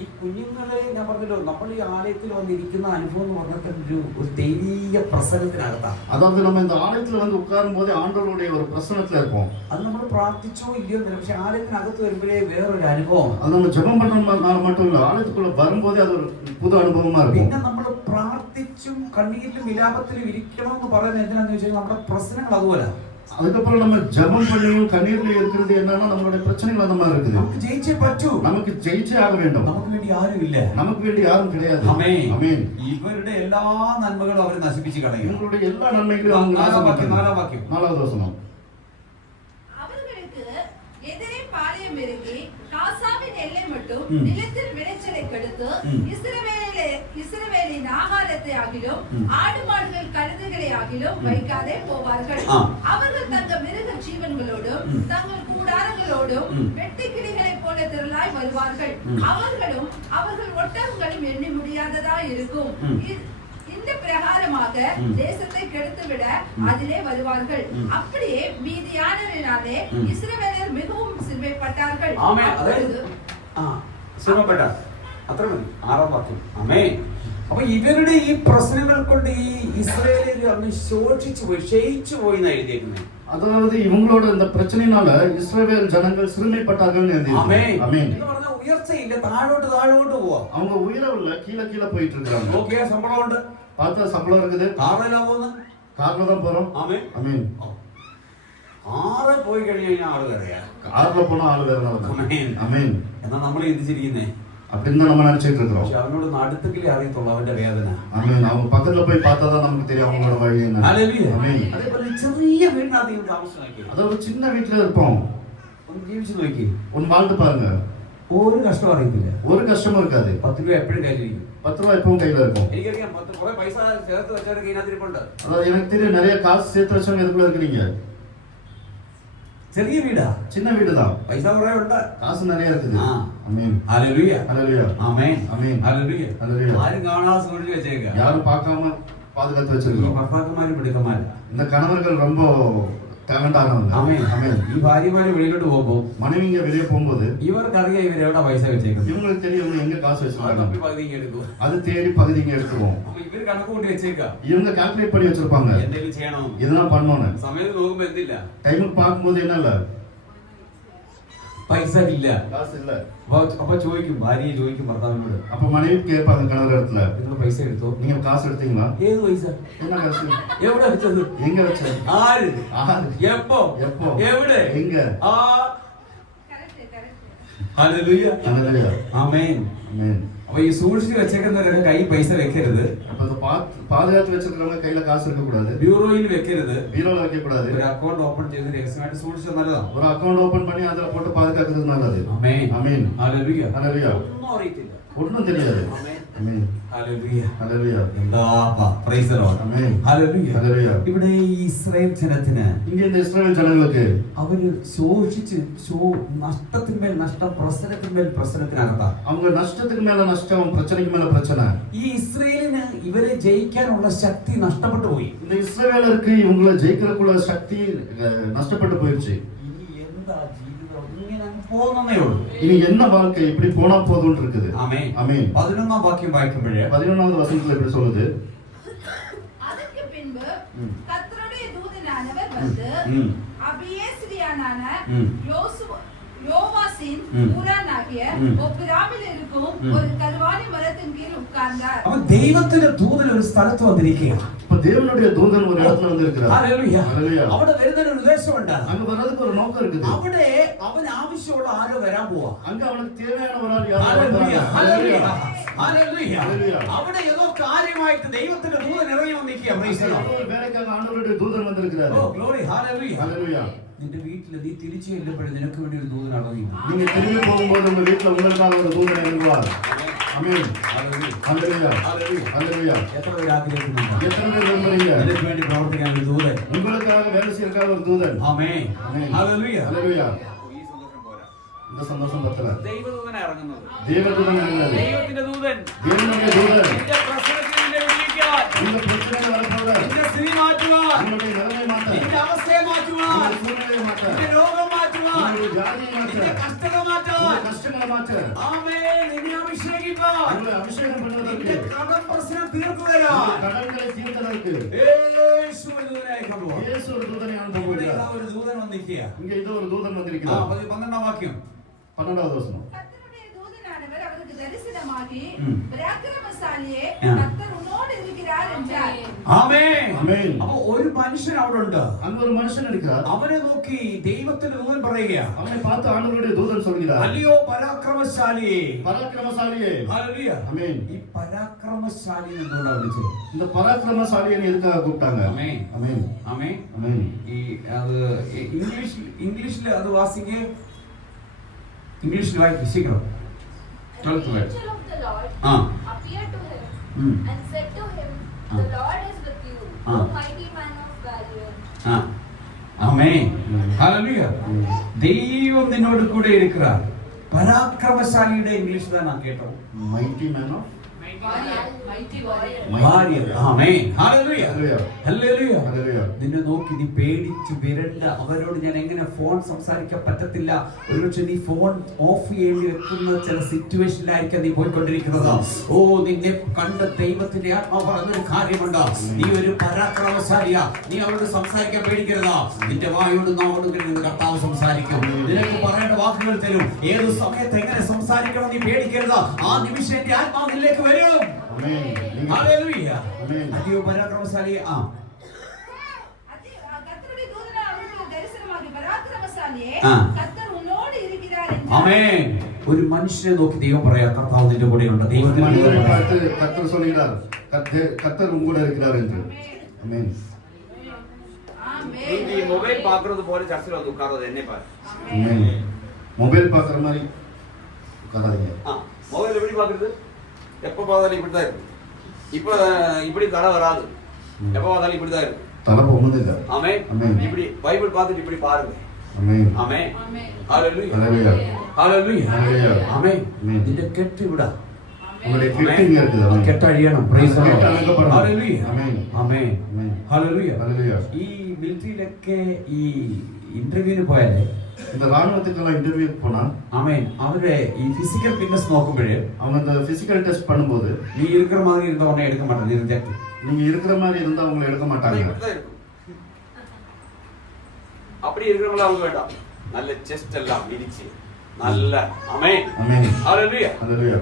ഈ കുഞ്ഞുങ്ങളെ ഞാൻ പറഞ്ഞല്ലോ, നമ്മൾ ഈ ആലയത്തിൽ വന്നിരിക്കുന്ന അനുഭവം എന്ന് പറഞ്ഞാൽ ഒരു ദൈവീയ പ്രസന്നത്തിനകത്താണ്. அதாவது நம்ம இந்த ஆலயத்துல வந்து உட்காரும் போது ஆண்டவருடைய ஒரு பிரசன்னத்துல இருப்போம். അത് നമ്മൾ പ്രാർത്ഥിച്ചോ ഇല്ലയോ എന്നല്ല, പക്ഷെ ആലയത്തിനകത്ത് വരുമ്പോഴേ വേറൊരു അനുഭവം. அது நம்ம ஜெபம் பண்றதுனால மட்டும் இல்ல, ஆலயத்துக்குள்ள வரும்போது அது ஒரு புது அனுபவமா இருக்கும். പിന്നെ നമ്മൾ പ്രാർത്ഥിച്ചും കണ്ണീരിലും വിലാപത്തിലും ഇരിക്കണം എന്ന് പറയുന്നത് എന്തിനാന്ന് വെച്ചാൽ നമ്മുടെ പ്രശ്നങ്ങൾ അതുപോലെ. அதுக்கப்புறம் நம்ம ஜெபம் பண்ணியும் கண்ணீர்ல இருக்கிறது என்னன்னா நம்மளுடைய பிரச்சனைகள் அந்த மாதிரி இருக்குது. നമുക്ക് ജയിച്ചേ പറ്റൂ. நமக்கு ஜெயிச்சே ஆக வேண்டும். നമുക്ക് വേണ്ടി ആരും ഇല്ല. நமக்கு வேண்டி யாரும் கிடையாது. ആമേൻ. ஆமென். ഇവരുടെ എല്ലാ നന്മകളും അവർ നശിപ്പിച്ച് കളയും. இவங்களுடைய எல்லா நன்மைகளையும் அவங்க நாசமாக்கிடுவாங்க. நாலாவது வசனம். அவர்களுக்கு எதிரே பாளையம் இறங்கி காசாவின் எல்லை மட்டும் நிலத்தின் விளைச்சலை கெடுத்து இஸ்ரவேலின் ஆகாரத்தை ஆகிலும் ஆடு மாடுகள் கழுதைகளை ஆகிலும் வைக்காதே போவார்கள். அவர்கள் தங்கள் மிருக ஜீவன்களோடும் தங்கள் கூடாரங்களோடும் வெட்டி கிளிகளைப் போல திரளாய் வருவார்கள். அவர்களும் அவர்கள் ஒட்டகங்களும் எண்ணி முடியாததா இருக்கும். இந்த பிரகாரமாக தேசத்தை கெடுத்துவிட அதிலே வருவார்கள். அப்படியே மீதியானவரினாலே இஸ்ரவேலர் மிகவும் சிறுமைப்பட்டார்கள். അത്ര മതി. 6-ാം വാക്യം. ആമേൻ. അപ്പൊ ഇവരുടെ ഈ പ്രശ്നങ്ങൾ കൊണ്ട് ഈ ഇസ്രായേലിൽ അന്ന് ശോഷിച്ചു പോയി, ക്ഷയിച്ചു പോയി എന്നാണ് എഴുതിയിരിക്കുന്നത്. அதாவது இவங்களோட இந்த பிரச்சனையினால இஸ்ரவேல் ஜனங்கள் சிறுமைப்பட்டார்கள் எழுதியிருக்கு. ஆமென். എന്ന് പറഞ്ഞാൽ ഉയർച്ചയില്ല, താഴോട്ട് പോവാ. அவங்க உயரவில்ல, கீழே போயிட்டு இருக்காங்க. ഓക്കേ, ശമ്പളമുണ്ട്, பார்த்தா சம்பளம் இருக்குது, കാറിലാണ് പോകുന്നത്, கார்ல தான் போறோம். ആമേൻ. ஆமென். ആറ് പോയി കഴിഞ്ഞു കഴിഞ്ഞാൽ ആള് കറിയാ. கார்ல போனா ஆளு வேற Amen. அமேன். എന്നാ നമ്മൾ ചിന്തിച്ചിരിക്കുന്നേ, அப்படின்னு தான் நம்ம நினைச்சிட்டு இருக்கிறோம். പക്ഷെ അവനോട് അടുത്തെങ്കിലേ അറിയത്തുള്ളൂ അവന്റെ വേദന. அமேன். அவங்க பக்கத்துல போய் பார்த்தாதான் நமக்கு தெரியும் அவங்களோட வழி என்ன. ഹല്ലേലൂയ. அமேன். അതേപോലെ ചെറിയ വീടിനകത്ത് താമസിച്ചു அத ஒரு சின்ன வீட்டுல இருப்போம். ഒന്ന് ജീവിച്ചു നോക്കി, ஒன்னு வாழ்ந்து பாருங்க. ഒരു കഷ്ടം അറിയത്തില്ല, ஒரு കഷ്ടமுം இருக்காது. 10 രൂപ എപ്പോഴും കയ്യിലിരിക്കും. 10 ரூபாய் எப்பவும் கையில இருக்கும். എനിക്കറിയാം, കുറെ പൈസ ചേർത്ത് വെച്ചവരൊക്കെ ഇതിനകത്തിരിപ്പുണ്ട്. அதாவது எனக்கு தெரியும் நிறைய காசு சேர்த்து வச்சவங்க இதுக்குள்ள இருக்கிறீங்க. ചെറിയ വീടാ, சின்ன வீடு தான், പൈസ കുറെ ഉണ്ട്, காசு நிறைய இருக்குது. ആ. அமேன். ഹല്ലേലൂയ. ஹல்லேலூயா. ആമേൻ. ആമേൻ. ഹല്ലേലൂയ. ഹല്ലേലൂയ. ആരും കാണാതെ സൂക്ഷിച്ച് വെച്ചേക്കാം. யாரும் பார்க்காம பாதுகாத்து ഈ வச்சிருக்கோம். ഭർത്താക്കന്മാരും പിടുക്കന്മാരും. இந்த கணவர்கள் ரொம்ப ടാലന്റാണവங்க. ആമേൻ. ஆமென். ഈ ഭാര്യമാര് വെളിയിലോട്ട് പോകുമ്പോ மனைவிங்க வெளியே போகும்போது ഇവർക്കറിയാം ഇവരെവിടെ പൈസ വെച്ചേക്കുന്നത്. இவங்களுக்கு தெரியும் இவங்க எங்க காசு അത് வச்சிருக்காங்க. തപ്പി പകുതി ഇങ്ങ് എടുക്കും. அது தேடி பகுதி இங்க எடுத்துருவோம். അപ്പൊ ഇവര് കണക്ക് കൂട്ടി വെച്ചേക്കാം, இவங்க கால்குலேட் பண்ணி வச்சிருப்பாங்க എന്തെങ്കിലും ചെയ്യണം. இதெல்லாம் பண்ணணும். സമയത്ത് നോക്കുമ്പോ എന്തില്ല, டைமுக்கு பார்க்கும்போது என்ன இல்ல, പൈസ ഇല്ല. காசு இல்ல. അപ്പൊ ചോദിക്കും, ഭാര്യയെ ചോദിക്കും ഭർത്താവിനോട്, அப்ப மனைவி கேட்பாங்க கணவர் இடத்துல, നിങ്ങൾ പൈസ എടുത്തോ? நீங்க காசு எடுத்தீங்களா? ഏത് പൈസ? என்ன காசு? എവിടെ വെച്ചത്? எங்க வச்ச? ആര്? ஆறு. എപ്പോ? எப்போ? എവിടെ? எங்க? ആ. Correct correct. ഹല്ലേലൂയ. ஹல்லேலூயா. ആമേൻ. ஆமென். അപ്പൊ ഈ സൂക്ഷിച്ച് വെച്ചേക്കുന്നവരുടെ കൈ പൈസ വെക്കരുത്, அப்ப அந்த பாதுகாத்து வச்சிருக்கிறவங்க கையில காசு இருக்க கூடாது, ബ്യൂറോയിൽ വെക്കരുത്. பீரோல வைக்க கூடாது. ഒരു അക്കൗണ്ട് ഓപ്പൺ ചെയ്ത് രഹസ്യമായിട്ട് സൂക്ഷിച്ചത് നല്ലതാണ്. ஒரு அக்கவுண்ட் ஓபன் பண்ணி அதுல போட்டு பாதுகாக்கிறது நல்லது. ആമേൻ. ஆமென். ഹല്ലേലൂയ. ஹல்லேலூயா. ഒന്നും അറിയത്തില്ല. ஒண்ணும் தெரியாது. ആമേൻ. ஆமென். ഹല്ലേലൂയ. ஹல்லேலூயா. എന്താ പ്രൈസ് ദി ലോർഡ്. ஆமென். ഹല്ലേലൂയ. ஹல்லேலூயா. ഇവിടെ ഈ ഇസ്രായേൽ ജനത്തിന് இங்க இந்த இஸ்ரவேல் ஜனங்களுக்கு അവര് ശോഷിച്ച് നഷ്ടത്തിന്മേൽ നഷ്ടം, പ്രശ്നത്തിന്മേൽ പ്രശ്നത്തിനകത്താണ്. அவங்க நஷ்டத்துக்கு மேல நஷ்டம், பிரச்சனைக்கு மேல பிரச்சனை. ഈ ഇസ്രായേലിന് ഇവരെ ജയിക്കാനുള്ള ശക്തി നഷ്ടപ്പെട്ടു പോയി. இந்த இஸ்ரவேலருக்கு இவங்களை ஜெயிக்கிறதுக்குள்ள சக்தி நஷ்டப்பட்டு போயிடுச்சு. ഇനി എന്താ ജീവിതം, ഇങ്ങനെ അങ്ങ് പോകുന്നേ ഉള്ളൂ. இனி என்ன வாழ்க்கை இப்படி போனா போதும்னு இருக்குது. ആമേൻ. ஆமென். 11ാം വാക്യം വായിക്കുമ്പോഴേ 11வது வசனத்துல இப்படி சொல்லுது. அதற்கு பின்பு கர்த்தருடைய தூதனானவர் வந்து அபியேஸ்ரியானான யோவாசின் ஊரானாகிய ஒப்ராவில் இருக்கும் ஒரு கர்வாலி மரத்தின் கீழ் உட்கார்ந்தார். അപ്പൊ ദൈവത്തിന്റെ ദൂതൻ ഒരു സ്ഥലത്ത് വന്നിരിക്കുകയാണ്. இப்ப தேவனுடைய தூதன் ஒரு இடத்துல வந்து இருக்கிறார். ഹല്ലേലൂയ. ഹല്ലേലൂയ. അവിടെ വരുന്നൊരു ഉദ്ദേശമുണ്ട്. அங்க வர்றதுக்கு ஒரு நோக்கம் இருக்குது. അവിടെ അവൻ ആവശ്യമുള്ള ആരോ വരാൻ പോവാ. அங்க அவனுக்கு தேவையான ஒரு ஆள் யாரோ ഹല്ലേലൂയ. வராங்க. ഹല്ലേലൂയ. ஹல்லேலூயா. ഹല്ലേലൂയ. അവിടെ ഏതോ കാര്യമായിട്ട് ദൈവത്തിന്റെ ദൂതൻ ഇറങ്ങി വന്നിരിക്കുക. Price the Lord. ஒரு വേലക്കാக ആണ്ടവരുടെ ദൂതൻ വന്നിருக்கிறாரு. ഓ ഗ്ലോറി. ഹല്ലേലൂയ. ஹல்லேலூயா. നിന്റെ വീട്ടിൽ നീ തിരിച്ചു ചെല്ലുമ്പോഴേ നിനക്ക് വേണ്ടി ഒരു ദൂതൻ ഇറങ്ങി. நீங்க திரும்பி போகும்போது உங்க வீட்டுல உங்களுக்காக ஒரு தூதன் இறங்குவார். ஆமென். ഹല്ലേലൂയ. ஹல்லேலூயா. ഹല്ലേലൂയ. ஹல்லேலூயா. എത്ര പേര് ആഗ്രഹിക്കുന്നുണ്ട് எத்தனை பேர் விரும்புறீங்க നിനക്ക് വേണ്ടി പ്രവർത്തിക്കാൻ ഒരു ദൂതൻ? உங்களுக்காக வேலை செய்யறதுக்காக ஒரு தூதன்? ആമേൻ. ஆமென். ഹല്ലേലൂയ. ஹல்லேலூயா. ഈ സന്തോഷം പോരാ. இந்த சந்தோஷம் பத்தல. ദൈവദൂതനാ ഇറങ്ങുന്നത്. தேவதூதன் இறங்குறாரு. ദൈവത്തിന്റെ ദൂതൻ தேவனுடைய தூதன் നിന്റെ പ്രശ്നത്തിൽ നിന്നെ വിടുവിക്കാൻ, இந்த பிரச்சனையை வரப்போட നിന്റെ സ്ഥിതി മാറ്റുവാൻ, உங்களுடைய நிலைமை மாத்த, നിന്റെ അവസ്ഥയെ മാറ്റുവാൻ, உங்களுடைய சூழ்நிலையை மாத்த, നിന്റെ രോഗം മാറ്റുവാൻ, உங்களுடைய ஜாதியை மாத்த, നിന്റെ കഷ്ടത മാറ്റാൻ, உங்களுடைய கஷ்டங்களை மாற்ற, ആമേൻ, നിന്നെ അഭിഷേകിപ്പാൻ, உங்களை അഭിഷേകം பண்ணுவதற்கு, നിന്റെ കടം പ്രശ്നം തീർത്തു തരാൻ உங்கள் கடன்களை தீர்த்ததற்கு യേശു ഒരു ദൂതനെ അയക്കുമ്പോൾ இயேசு ഒരു ദൂതനെ ഇവിടെ அனுப்புகிறார். ഇതാ ഒരു ദൂതൻ വന്നിരിക്കുക. இங்க இது ஒரு தூதன் ആ, வந்திருக்கிறார். 12ാം വാക്യം. 12வது வசனம். கர்த்தருடைய தூதனானவர் அவருக்கு தரிசனமாகி ம். பராக்கிரமசாலியே ஆ. கர்த்தர் உன்னோடு இருக்கிறார் என்றார். ആമേൻ. ആമേൻ. അപ്പൊ ഒരു മനുഷ്യൻ അവിടെ ഉണ്ട്. அங்க ஒரு மனுஷன் இருக்கிறார். അവനെ നോക്കി ദൈവത്തിന്റെ ദൂതൻ പറയുകയാ, அவனை பார்த்து ஆண்டவருடைய தூதன் சொல்கிறார், അല്ലയോ പരാക്രമശാലി. பராக்கிரமசாலியே. ഹല്ലേലൂയ. ஆமென். ഈ പരാക്രമശാലി എന്തുകൊണ്ടാ വിളിച്ചത്? இந்த பராக்கிரமசாலியை எதுக்காக கூப்பிட்டாங்க? ആമേൻ. ஆமென். ആമേൻ. ஆமென். ഈ അത് ഇംഗ്ലീഷിൽ അത് വാസിക്ക്, ഇംഗ്ലീഷിൽ വായിക്കും ശീഘ്രം. And the 12th verse. angel of the Lord ആ. appeared to him ഉം. and said to him, Ah. The Lord is with you, Ah. O mighty man of valor. ആ. ആമേൻ. ഹല്ലേലൂയ. ദൈവം നിന്നോട് കൂടെ ഇരിക്കുകയാർ. പരാക്രമശാലിയുടെ ഇംഗ്ലീഷ് താൻ കേട്ടോ. mighty man of Mighty warrior. ഭാര്യ. ആമേൻ. Hallelujah. Hallelujah. Hallelujah. Hallelujah. നിന്നെ നോക്കി നീ പേടിച്ച് വിരണ്ട, അവരോട് ഞാൻ എങ്ങനെ ഫോൺ സംസാരിക്കാൻ പറ്റത്തില്ല. ഒരുപക്ഷെ നീ ഫോൺ ഓഫ് ചെയ്യേണ്ടി വെക്കുന്ന ചില സിറ്റുവേഷനിലായിരിക്കും നീ പോയിക്കൊണ്ടിരിക്കുന്നത്. ഓ, നിന്നെ കണ്ട ദൈവത്തിന്റെ ആത്മാവ് പറഞ്ഞൊരു കാര്യമുണ്ട്. നീ ഒരു പരാക്രമശാലിയാ. നീ അവരോട് സംസാരിക്കാൻ പേടിക്കരുത്. നിന്റെ വായോട് നാവോടും കർത്താവ് സംസാരിക്കും. നിനക്ക് പറയേണ്ട വാക്കുകൾ തരും. ഏത് സമയത്ത് എങ്ങനെ സംസാരിക്കണം നീ പേടിക്കരുത്. ആ നിമിഷം എന്റെ ആത്മാവ് നിന്നിലേക്ക് വരും. Amen. ഹല്ലേലൂയ. Amen. അയ്യോ പരാക്രമശാലി. ആ, கர்த்தருடைய தூதனானவர் அவருக்கு தரிசனமாகி யோர்தானே ஆ. கர்த்தர் உன்னோடு இருக்கிறார் என்றார். ആമേൻ. ഒരു മനുഷ്യനെ നോക്കി ദൈവം പറയാ കർത്താവ് നിന്റെ കൂടെയുണ്ട്. ஒரு ദൈവത്തിന്റെ மனிதரை കൂടെ பார்த்து கர்த்தர் சொல்கிறார், கர்த்தர் உங்க கூட இருக்கிறார் என்று. ஆமென். ஆமென். நீ மொபைல் பாக்குறது போல சர்ச்சில் வந்து உட்கார்றது என்ன பாரு. ஆமென். மொபைல் பார்க்குற மாதிரி உட்காராதீங்க. மொபைல் எப்படி பாக்குறது? எப்ப பார்த்தாலும் இப்படிதான் இருக்கு. இப்ப இப்படி தலை வராது. எப்ப பார்த்தாலும் இப்படிதான் இருக்கு. தலை போகுதில்லை. ஆமென். ஆமென். இப்படி பைபிள் பார்த்துட்டு இப்படி பாருங்க. ஆமென். ஆமென். ஆமென். ஹalleluya. ஹalleluya. ഹല്ലേലൂയ. ഹല്ലേലൂയ. ആമേൻ. ആമേൻ. നിന്റെ കെട്ട് വിടാ. உங்களுடைய கெட்டு இங்க இருக்குது. ஆமென். കെട്ടഴിയണം. പ്രൈസ് ദി കെട്ട് ലോർഡ്. അടക്കപ്പെടണം. ഹല്ലേലൂയ. ആമേൻ. ആമേൻ. ആമേൻ. ഹല്ലേലൂയ. ഹല്ലേലൂയ. ഈ മിലിറ്ററിയിലൊക്കെ ഈ ഇന്റർവ്യൂവിന് പോയാലേ இந்த ராணுவத்துக்கெல்லாம் இன்டர்வியூக்கு போனா ആമേൻ അവരുടെ ഈ ഫിസിക്കൽ ഫിറ്റ്നസ് നോക്കുമ്പോഴേ அவங்க அந்த பிசிக்கல் டெஸ்ட் பண்ணும்போது நீ இருக்கிற மாதிரி இருந்த உடனே எடுக்க மாட்டேன். நீ ரிஜெக்ட். நீங்க இருக்கிற மாதிரி இருந்தா உங்களை எடுக்க மாட்டாங்க. இப்படிதான் இருக்கும். அப்படி இருக்கிறவங்கள அவங்க வேண்டாம். நல்ல செஸ்ட் எல்லாம் இடிச்சு நல்ல ஆமென். ஆமென். ஹalleluya. ஹalleluya.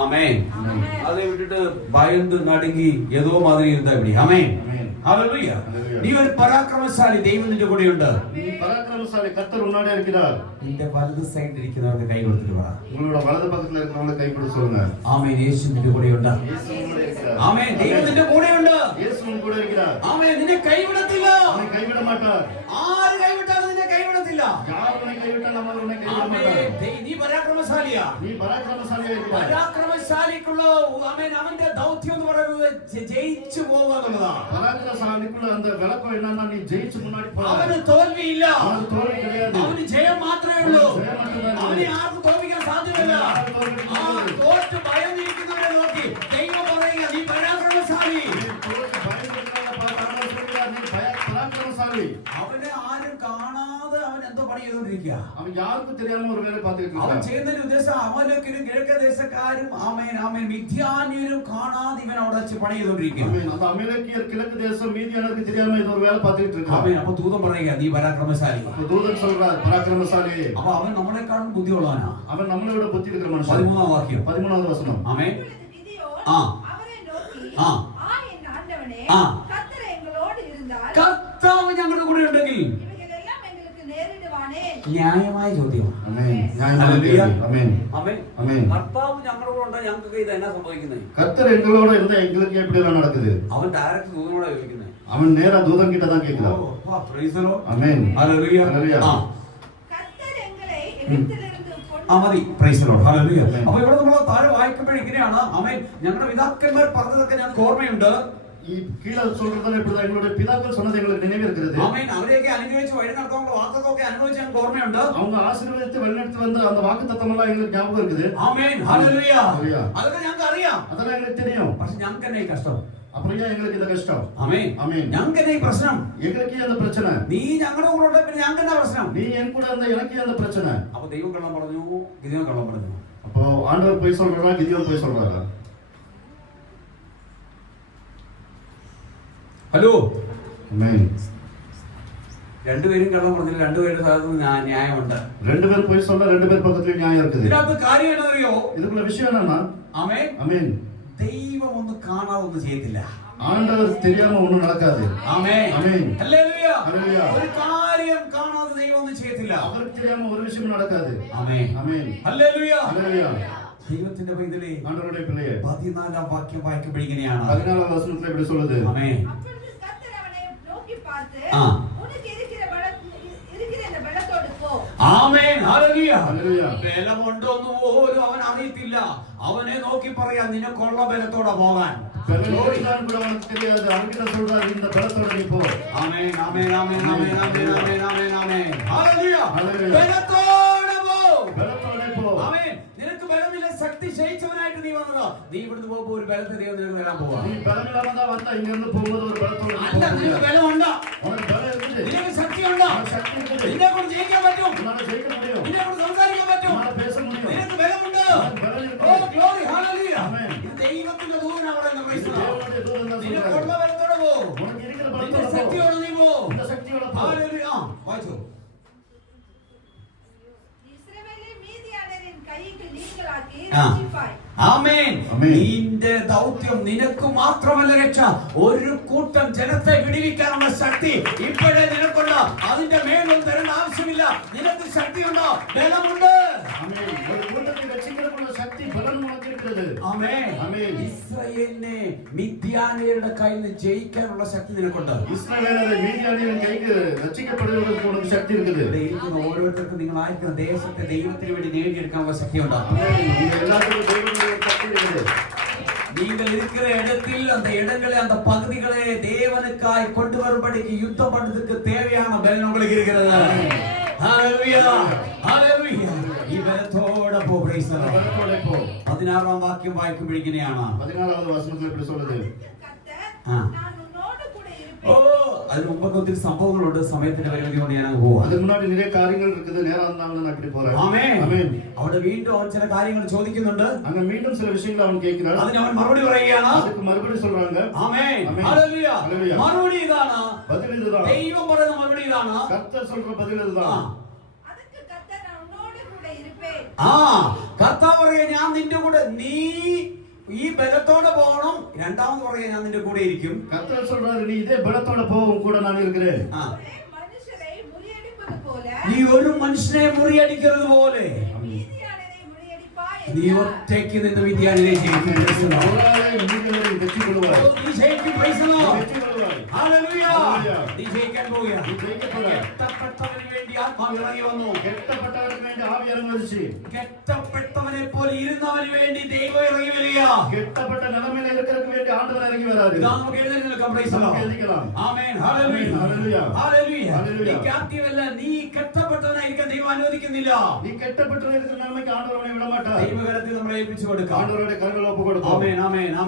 ஆமேன். ஆமென். அதை விட்டுட்டு பயந்து நடுங்கி ஏதோ மாதிரி இருந்தா இப்படி. ஆமேன். ஆமென். ഹല്ലേലൂയ. ഹല്ലേലൂയ. നീ ഒരു പരാക്രമശാലി. ദൈവം നിന്റെ കൂടെയുണ്ട്. நீ பராக்கிரமசாலி, கர்த்தர் உன்னோட இருக்கிறார். നിന്റെ വലത് സൈഡിൽ ഇരിക്കുന്നവർക്ക് കൈ കൊടുത്തിട്ട് പറ. உங்களோட வலது பக்கத்துல இருக்கிறவங்கள கை பிடிச்சு சொல்லுங்க. ആമേൻ. യേശു നിന്റെ കൂടെയുണ്ട്. இயேசு உன்னோட இருக்கிறார். ആമേൻ. ദൈവം നിന്റെ കൂടെയുണ്ട്. இயேசு உன் கூட இருக்கிறார். ആമേൻ. നിന്നെ കൈവിടത്തില്ല. உன்னை கைவிட மாட்டார். ആര് കൈവിട്ടാലും നിന്നെ കൈവിടത്തില്ല. யார் உன்னை கைவிட்டாலும் നമ്മൾ உன்னை கைவிட ആമേൻ. மாட்டார். നീ പരാക്രമശാലിയാ. நீ பராக்கிரமசாலியா இருக்கிறாய். പരാക്രമശാലിക്കുള്ള ആമേൻ അവന്റെ ദൗത്യം എന്ന് പറയുന്നത് ജയിച്ചു പോവുക എന്നുള്ളതാണ്. பராக்கிரமசாலிக்குள்ள அந்த விளக்கம் என்னன்னா நீ ஜெயிச்சு முன்னாடி போற. അവന് തോൽവിയില്ല. அவனுக்கு தோல்வி கிடையாது. അവന് ജയം മാത്രമേ ഉള്ളൂ. ജയം മാത്രമേ ഉള്ളൂ. അവനെ ആർക്കും തോൽപ്പിക്കാൻ സാധ്യമല്ല. ആർക്കും തോൽപ്പിക്കാൻ ആ സാധ്യമല്ല. തോറ്റ് ഭയന്നിരിക്കുന്നവരെ നോക്കി ദൈവം പറയുക നീ പരാക്രമശാലി. நீ தோல்வி பயந்துக்கிறவங்கள பார்த்து ஆண்டவர் சொல்கிறார், நீ பராக்கிரமசாலி. അവനെ ആരും കാണാതെ അവൻ എന്തോ പണി ചെയ്തോണ്ടിരിക്കുക. அவன் யாருக்கும் தெரியாம ஒரு வேலை பார்த்துட்டு അവൻ இருக்கான். ചെയ്യുന്നതിന്റെ ഉദ്ദേശം അവനൊക്കെ കിഴക്കദേശക്കാരും ആമേൻ ആമേൻ മിഥ്യാന്യരും കാണാതെ ഇവൻ അവിടെ വെച്ച് പണി ചെയ്തോണ്ടിരിക്കുക. ஆமென். அந்த அமலேக்கியர் கிழக்கு தேசம் மீதியானருக்கு தெரியாம இது ஒரு வேலை பார்த்துட்டு இருக்கான். ആമേൻ. അപ്പൊ ദൂതൻ പറയുക നീ പരാക്രമശാലി. அப்ப தூதன் சொல்றார், பராக்கிரமசாலி. അപ്പൊ അവൻ നമ്മളെക്കാളും ബുദ്ധിയുള്ളവനാ. அவன் நம்மளை விட புத்தி இருக்கிற மனுஷன். 13-ാം വാക്യം. 13வது வசனம். ആമേൻ. அப்பொழுது கிதியோன் ஆ. அவரை நோக்கி ஆ. என் ஆண்டவனே ஆ. கர்த்தர் எங்களோடு இருந்தால் കർത്താവ് ഞങ്ങളുടെ കൂടെ ഉണ്ടെങ്കിൽ இவைகளெல்லாம் எங்களுக்கு நேரிடுவானே. ന്യായമായ ചോദ്യം. ஆமென். நியாயமான ஹல்லேலூயா. கேள்வி. ஆமென். ஆமென். ஆமென். കർത്താവ് ഞങ്ങളുടെ കൂടെ ഉണ്ടെങ്കിൽ ഞങ്ങൾക്ക് ഇത് എന്നാ സംഭവിക്കുന്നത്? கர்த்தர் எங்களோட இருந்தா எங்களுக்கு எப்படி எல்லாம் நடக்குது? അവൻ ഡയറക്റ്റ് ദൂതനോട് ചോദിക്കുന്നത്. அவன் நேரா தூதன் கிட்ட தான் கேட்கிறான். ஆமென். ഹല്ലേലൂയ. ഹല്ലേലൂയ. ആ. கர்த்தர் எங்களை எகிப்திலிருந்து ആ മതി. Price the Lord. ഹല്ലേലൂയ. ആമേൻ. അപ്പോൾ ഇവിടെ നമ്മൾ താഴെ വായിക്കുമ്പോൾ ഇങ്ങനെയാണ്. ആമേൻ. ഞങ്ങളുടെ പിതാക്കന്മാർ പറഞ്ഞതൊക്കെ ഞങ്ങൾക്ക് ഓർമ്മയുണ്ട്. கீழே சொல்றதுல இப்படிதான் எங்களுடைய பிதாக்கள் சொன்னது எங்களுக்கு நினைவு இருக்கிறது. ആമേൻ. അവരെയൊക്കെ അനുഗ്രഹിച്ച് വഴി നടത്താനുള്ള വാക്കൊക്കെ അനുഭവിച്ച് ഞങ്ങൾക്ക് ഓർമ്മയുണ്ട്. அவங்க ஆசீர்வதித்து வழிநடத்தி வந்த அந்த வாக்குத்தத்தம் எல்லாம் எங்களுக்கு ஞாபகம் இருக்குது. ആമേൻ. ഹല്ലേലൂയ. ഹല്ലേലൂയ. അതൊക്കെ ഞങ്ങൾക്ക് അറിയാം. அதெல்லாம் எங்களுக்கு தெரியும். പക്ഷെ ഞങ്ങൾക്ക് തന്നെ ഈ കഷ്ടം. அப்புறம் ஏன் எங்களுக்கு இந்த கஷ்டம்? ആമേൻ. ആമേൻ. ഞങ്ങൾക്ക് തന്നെ ഈ പ്രശ്നം. எங்களுக்கு ஏன் அந்த பிரச்சனை? നീ ഞങ്ങളുടെ കൂടെ ഉണ്ടെ പിന്നെ ഞങ്ങൾക്ക് എന്താ പ്രശ്നം? நீ என் கூட இருந்த எனக்கு ஏன் அந்த பிரச்சனை? അപ്പൊ ദൈവം കള്ളം പറഞ്ഞു, ഗിദെയോൻ കള്ളം പറഞ്ഞു. அப்போ ஆண்டவர் போய் சொல்றாரா, கிதியோன் போய் சொல்றாரா? ഹലോ. ஆமென். രണ്ടുപേരും കള്ളം പറഞ്ഞില്ല. രണ്ടുപേരുടെ ഭാഗത്ത് ന്യായമുണ്ട്. ரெண்டு பேர் போய் சொல்ல, ரெண்டு பேர் பக்கத்துலயும் நியாயம் இருக்குது. ഇതിനകത്ത് കാര്യം എന്നറിയോ? இதுக்குள்ள விஷயம் என்னன்னா, ആമേൻ. ஆமென், ദൈവം ഒന്നും കാണാതെ ഒന്നും ചെയ്യത്തില്ല. ஆண்டவர் தெரியாம ஒண்ணும் நடக்காது. ആമേൻ. ആമേൻ. ഹല്ലേലൂയ. ഹല്ലേലൂയ. ഒരു കാര്യം കാണാതെ ദൈവം ഒന്നും ചെയ്യത്തില്ല. அவருக்கு தெரியாம ஒரு விஷயம் நடக்காது. ആമേൻ. ஆமென். ഹല്ലേലൂയ. ஹல்லேலூயா. ദൈവത്തിന്റെ പൈതലേ, ஆண்டவருடைய பிள்ளையே, 14-ാം വാക്യം വായിക്കുമ്പോൾ ഇങ്ങനെയാണ്. 14வது வசனத்துல இப்படி சொல்லுது. ആമേൻ. அப்பொழுது கர்த்தர் அவனை நோக்கி பார்த்து ஆ. உனக்கு இருக்கிற இந்த பலத்தோடு போ. ആമേൻ. ഹല്ലേലൂയ. ഹല്ലേലൂയ. ബലമുണ്ടോന്ന് പോലും അവൻ അറിയത്തില്ല. അവനെ നോക്കി പറയാ നിനക്കുള്ള ബലത്തോടെ പോകാൻ. பெலன் கூட அவனுக்கு தெரியாது. அவன்கிட்ட சொல்றாரு, இந்த பலத்தோட நீ போ. ആമേൻ. ആമേൻ. ആമേൻ. ആമേൻ. ആമേൻ. ആമേൻ. ആമേൻ. ആമേൻ. ഹല്ലേലൂയ. ഹല്ലേലൂയ. ബലത്തോടെ പോ. பலத்தோட போ. ആമേൻ. നിനക്ക് ബലമില്ല, ശക്തി ക്ഷയിച്ചവനായിട്ട് നീ വന്നതാ. നീ ഇവിടുന്ന് പോകുമ്പോ ഒരു ബലത്തെ ദൈവം നിനക്ക് തരാൻ പോവാ. நீ பலமில்லாம தான் வந்தா, இங்க இருந்து போகும்போது ஒரு பலத்தோட நீ അല്ല, போக നിനക്ക് முடியாது. ബലമുണ്ടോ? உனக்கு பலம் இருக்குது. നിനക്ക് ശക്തിയുണ്ടോ? உனக்கு சக்தி இருக்குது. നിന്നെ കൊണ്ട് ജയിക്കാൻ പറ്റും. உன்னால ஜெயிக்க முடியும். നിന്നെ കൊണ്ട് സംസാരിക്കാൻ പറ്റും. உன்னால பேச முடியும். നിനക്ക് ബലമുണ്ട്. உனக்கு பலம் ഓ இருக்குது. ഗ്ലോറി. ഹല്ലേലൂയ. ആമേൻ. ഇത് ദൈവത്തിന്റെ ദൂതനാ പറയുന്നത്. പ്രൈസ് இது ദി ലോർഡ്. தேவனுடைய தூதன் தான் നിനക്കുള്ള சொல்றாரு. ബലത്തോടെ പോ. உனக்கு இருக்கிற നിന്റെ பலத்தோட போ. ശക്തിയോടെ നീ പോ. இந்த சக்தியோட போ. ഹല്ലേലൂയ. ആ, വായിച്ചോ. இஸ்ரவேலை மீதியானரின் கைக்கு நீங்களாக்கி ആ. ரட்சிப்பாய். ആമേൻ. ആമേൻ. നിന്റെ ദൗത്യം നിനക്ക് മാത്രമല്ല രക്ഷ, ഒരു കൂട്ടം ജനത്തെ വിടുവിക്കാനുള്ള ശക്തി ഇപ്പോഴേ നിനക്കുണ്ട്. അതിന്റെ മേലൊന്നും തരേണ്ട ആവശ്യമില്ല. ശക്തിയില്ല, നിനക്ക് ശക്തിയുണ്ടോ? ബലമുണ്ട്. ஆமென். ஒரு கூட்டத்தை ரட்சிக்கிறதுக்குள்ள சக்தி பலன் உனக்கு இருக்கிறது. ആമേൻ. ആമേൻ. ഇസ്രായേലിനെ മിദ്യാന്യരുടെ കയ്യിൽ നിന്ന് ജയിക്കാനുള്ള ശക്തി നിനക്കുണ്ട്. இஸ்ரவேலரை மீதியானியரின் கைக்கு ரட்சிக்கப்படுவதற்கு உனக்கு சக்தி இருக்குது. ഇവിടെ ഇരിക്കുന്ന ഓരോരുത്തർക്കും നിങ്ങളായിരിക്കുന്ന ദേശത്തെ ദൈവത്തിന് വേണ്ടി നേടിയെടുക്കാനുള്ള ശക്തി ഉണ്ടാകും. நீங்க எல்லாத்துக்கும் தெய்வனுடைய சக்தி இருக்குது. நீங்கள் இருக்கிற இடத்தில் அந்த இடங்களை அந்த பகுதிகளை தேவனுக்காய் கொண்டு வரும்படிக்கு யுத்தம் பண்றதுக்கு தேவையான பலன் உங்களுக்கு இருக்கிறது. ஹalleluya ஹalleluya. ഈ ബലത്തോടെ പോ. Praise the Lord. பலத்தோட போ. 16 വാക്യം വായിക്കുമ്പോൾ ഇങ്ങനെയാണ്. 16வது வசனத்துல இப்படி சொல்லுது. கர்த்தர் நான் உன்னோடு கூட ഓ, இருப்பேன். അതിന് മുമ്പൊക്കെ ഒത്തിരി സംഭവങ്ങളുണ്ട്. സമയത്തിന്റെ പരിമിതി കൊണ്ട് ഞാൻ അങ്ങ് പോവാം. அதுக்கு முன்னாடி நிறைய காரியங்கள் இருக்குது. நேரா இருந்தாலும் நான் இப்படி போறேன். ആമേൻ. ஆமென். അവിടെ വീണ്ടും അവൻ ചില കാര്യങ്ങൾ ചോദിക്കുന്നുണ്ട്. அங்க மீண்டும் சில விஷயங்களை அவன் கேட்கிறான். അതിന് അവൻ മറുപടി പറയുകയാണ്. அதுக்கு மறுபடி சொல்றாங்க. ആമേൻ. ആമേൻ. ഹല്ലേലൂയ. ഹല്ലേലൂയ. മറുപടി ഇതാണ്. பதில் இதுதான். ദൈവം പറയുന്ന മറുപടി ഇതാണ്. கர்த்தர் சொல்ற பதில் இதுதான். அதுக்கு கர்த்தர் நான் உன்னோடு கூட இருப்பேன். ആ, കർത്താവ് പറയുക, ഞാൻ നിന്റെ കൂടെ, നീ ഈ ബലത്തോടെ പോകണം. രണ്ടാമത് പറയുക, ഞാൻ നിന്റെ കൂടെ ഇരിക്കും. கர்த்தர் சொல்றாரு, நீ இதே பலத்தோட போ, உன் கூட நான் இருக்கிறேன். ആ, ஒரே மனுஷரை முறியடிப்பது போல നീ ഒരു മനുഷ്യനെ മുറിയടിക്കുന്നത് പോലെ மீதியானரை முறியடிப்பாய் നീ என்றார். ഒറ്റയ്ക്ക് നിന്ന് വിദ്യാലയം ജയിക്കും. Praise the Lord. அவராலே நீதிகளை வெற்றி கொள்வாய். നീ ജയിക്കും. Praise the நீ Lord. வெற்றி கொள்வாய். ഹല്ലേലൂയ. ഹല്ലേലൂയ. നീ ജയിക്കാൻ പോവുകയാണ്. நீ ஜெயிக்கப் போற. കെട്ടപ്പെട്ടവന് വേണ്ടി ആത്മാവ് ഇറങ്ങി വന്നു. கெட்டப்பட்டவருக்கு வேண்டி ஆவி இறங்கி வந்துச்சு. കെട്ടപ്പെട്ടവനെ പോലെ ഇരുന്നവന് വേണ്ടി ദൈവം ഇറങ്ങി വരിക. கெட்டப்பட்ட நிலைமையில இருக்கிறதுக்கு வேண்டி ஆண்டவர் இறங்கி வராரு. ഇതാ നമുക്ക് എഴുതി നിൽക്കാം. Praise the Lord. നമുക്ക് എഴുതിக்கலாம். ആമേൻ. ഹല്ലേലൂയ. ഹല്ലേലൂയ. ഹല്ലേലൂയ. ഹല്ലേലൂയ. നീ captive അല്ല. നീ കെട്ടപ്പെട്ടവനായിരിക്കാൻ ദൈവം അനുവദിക്കുന്നില്ല. நீ கெட்டப்பட்ட இருக்கிற நிலைமைக்கு ஆண்டவர் உன்னை விட மாட்டார். ദൈവകരത്തിൽ നമ്മളെ ഏൽപ്പിച്ചു കൊടുക്കാം. ஆண்டவருடைய கரங்களை ஒப்பு கொடுப்போம். ആമേൻ. ആമേൻ.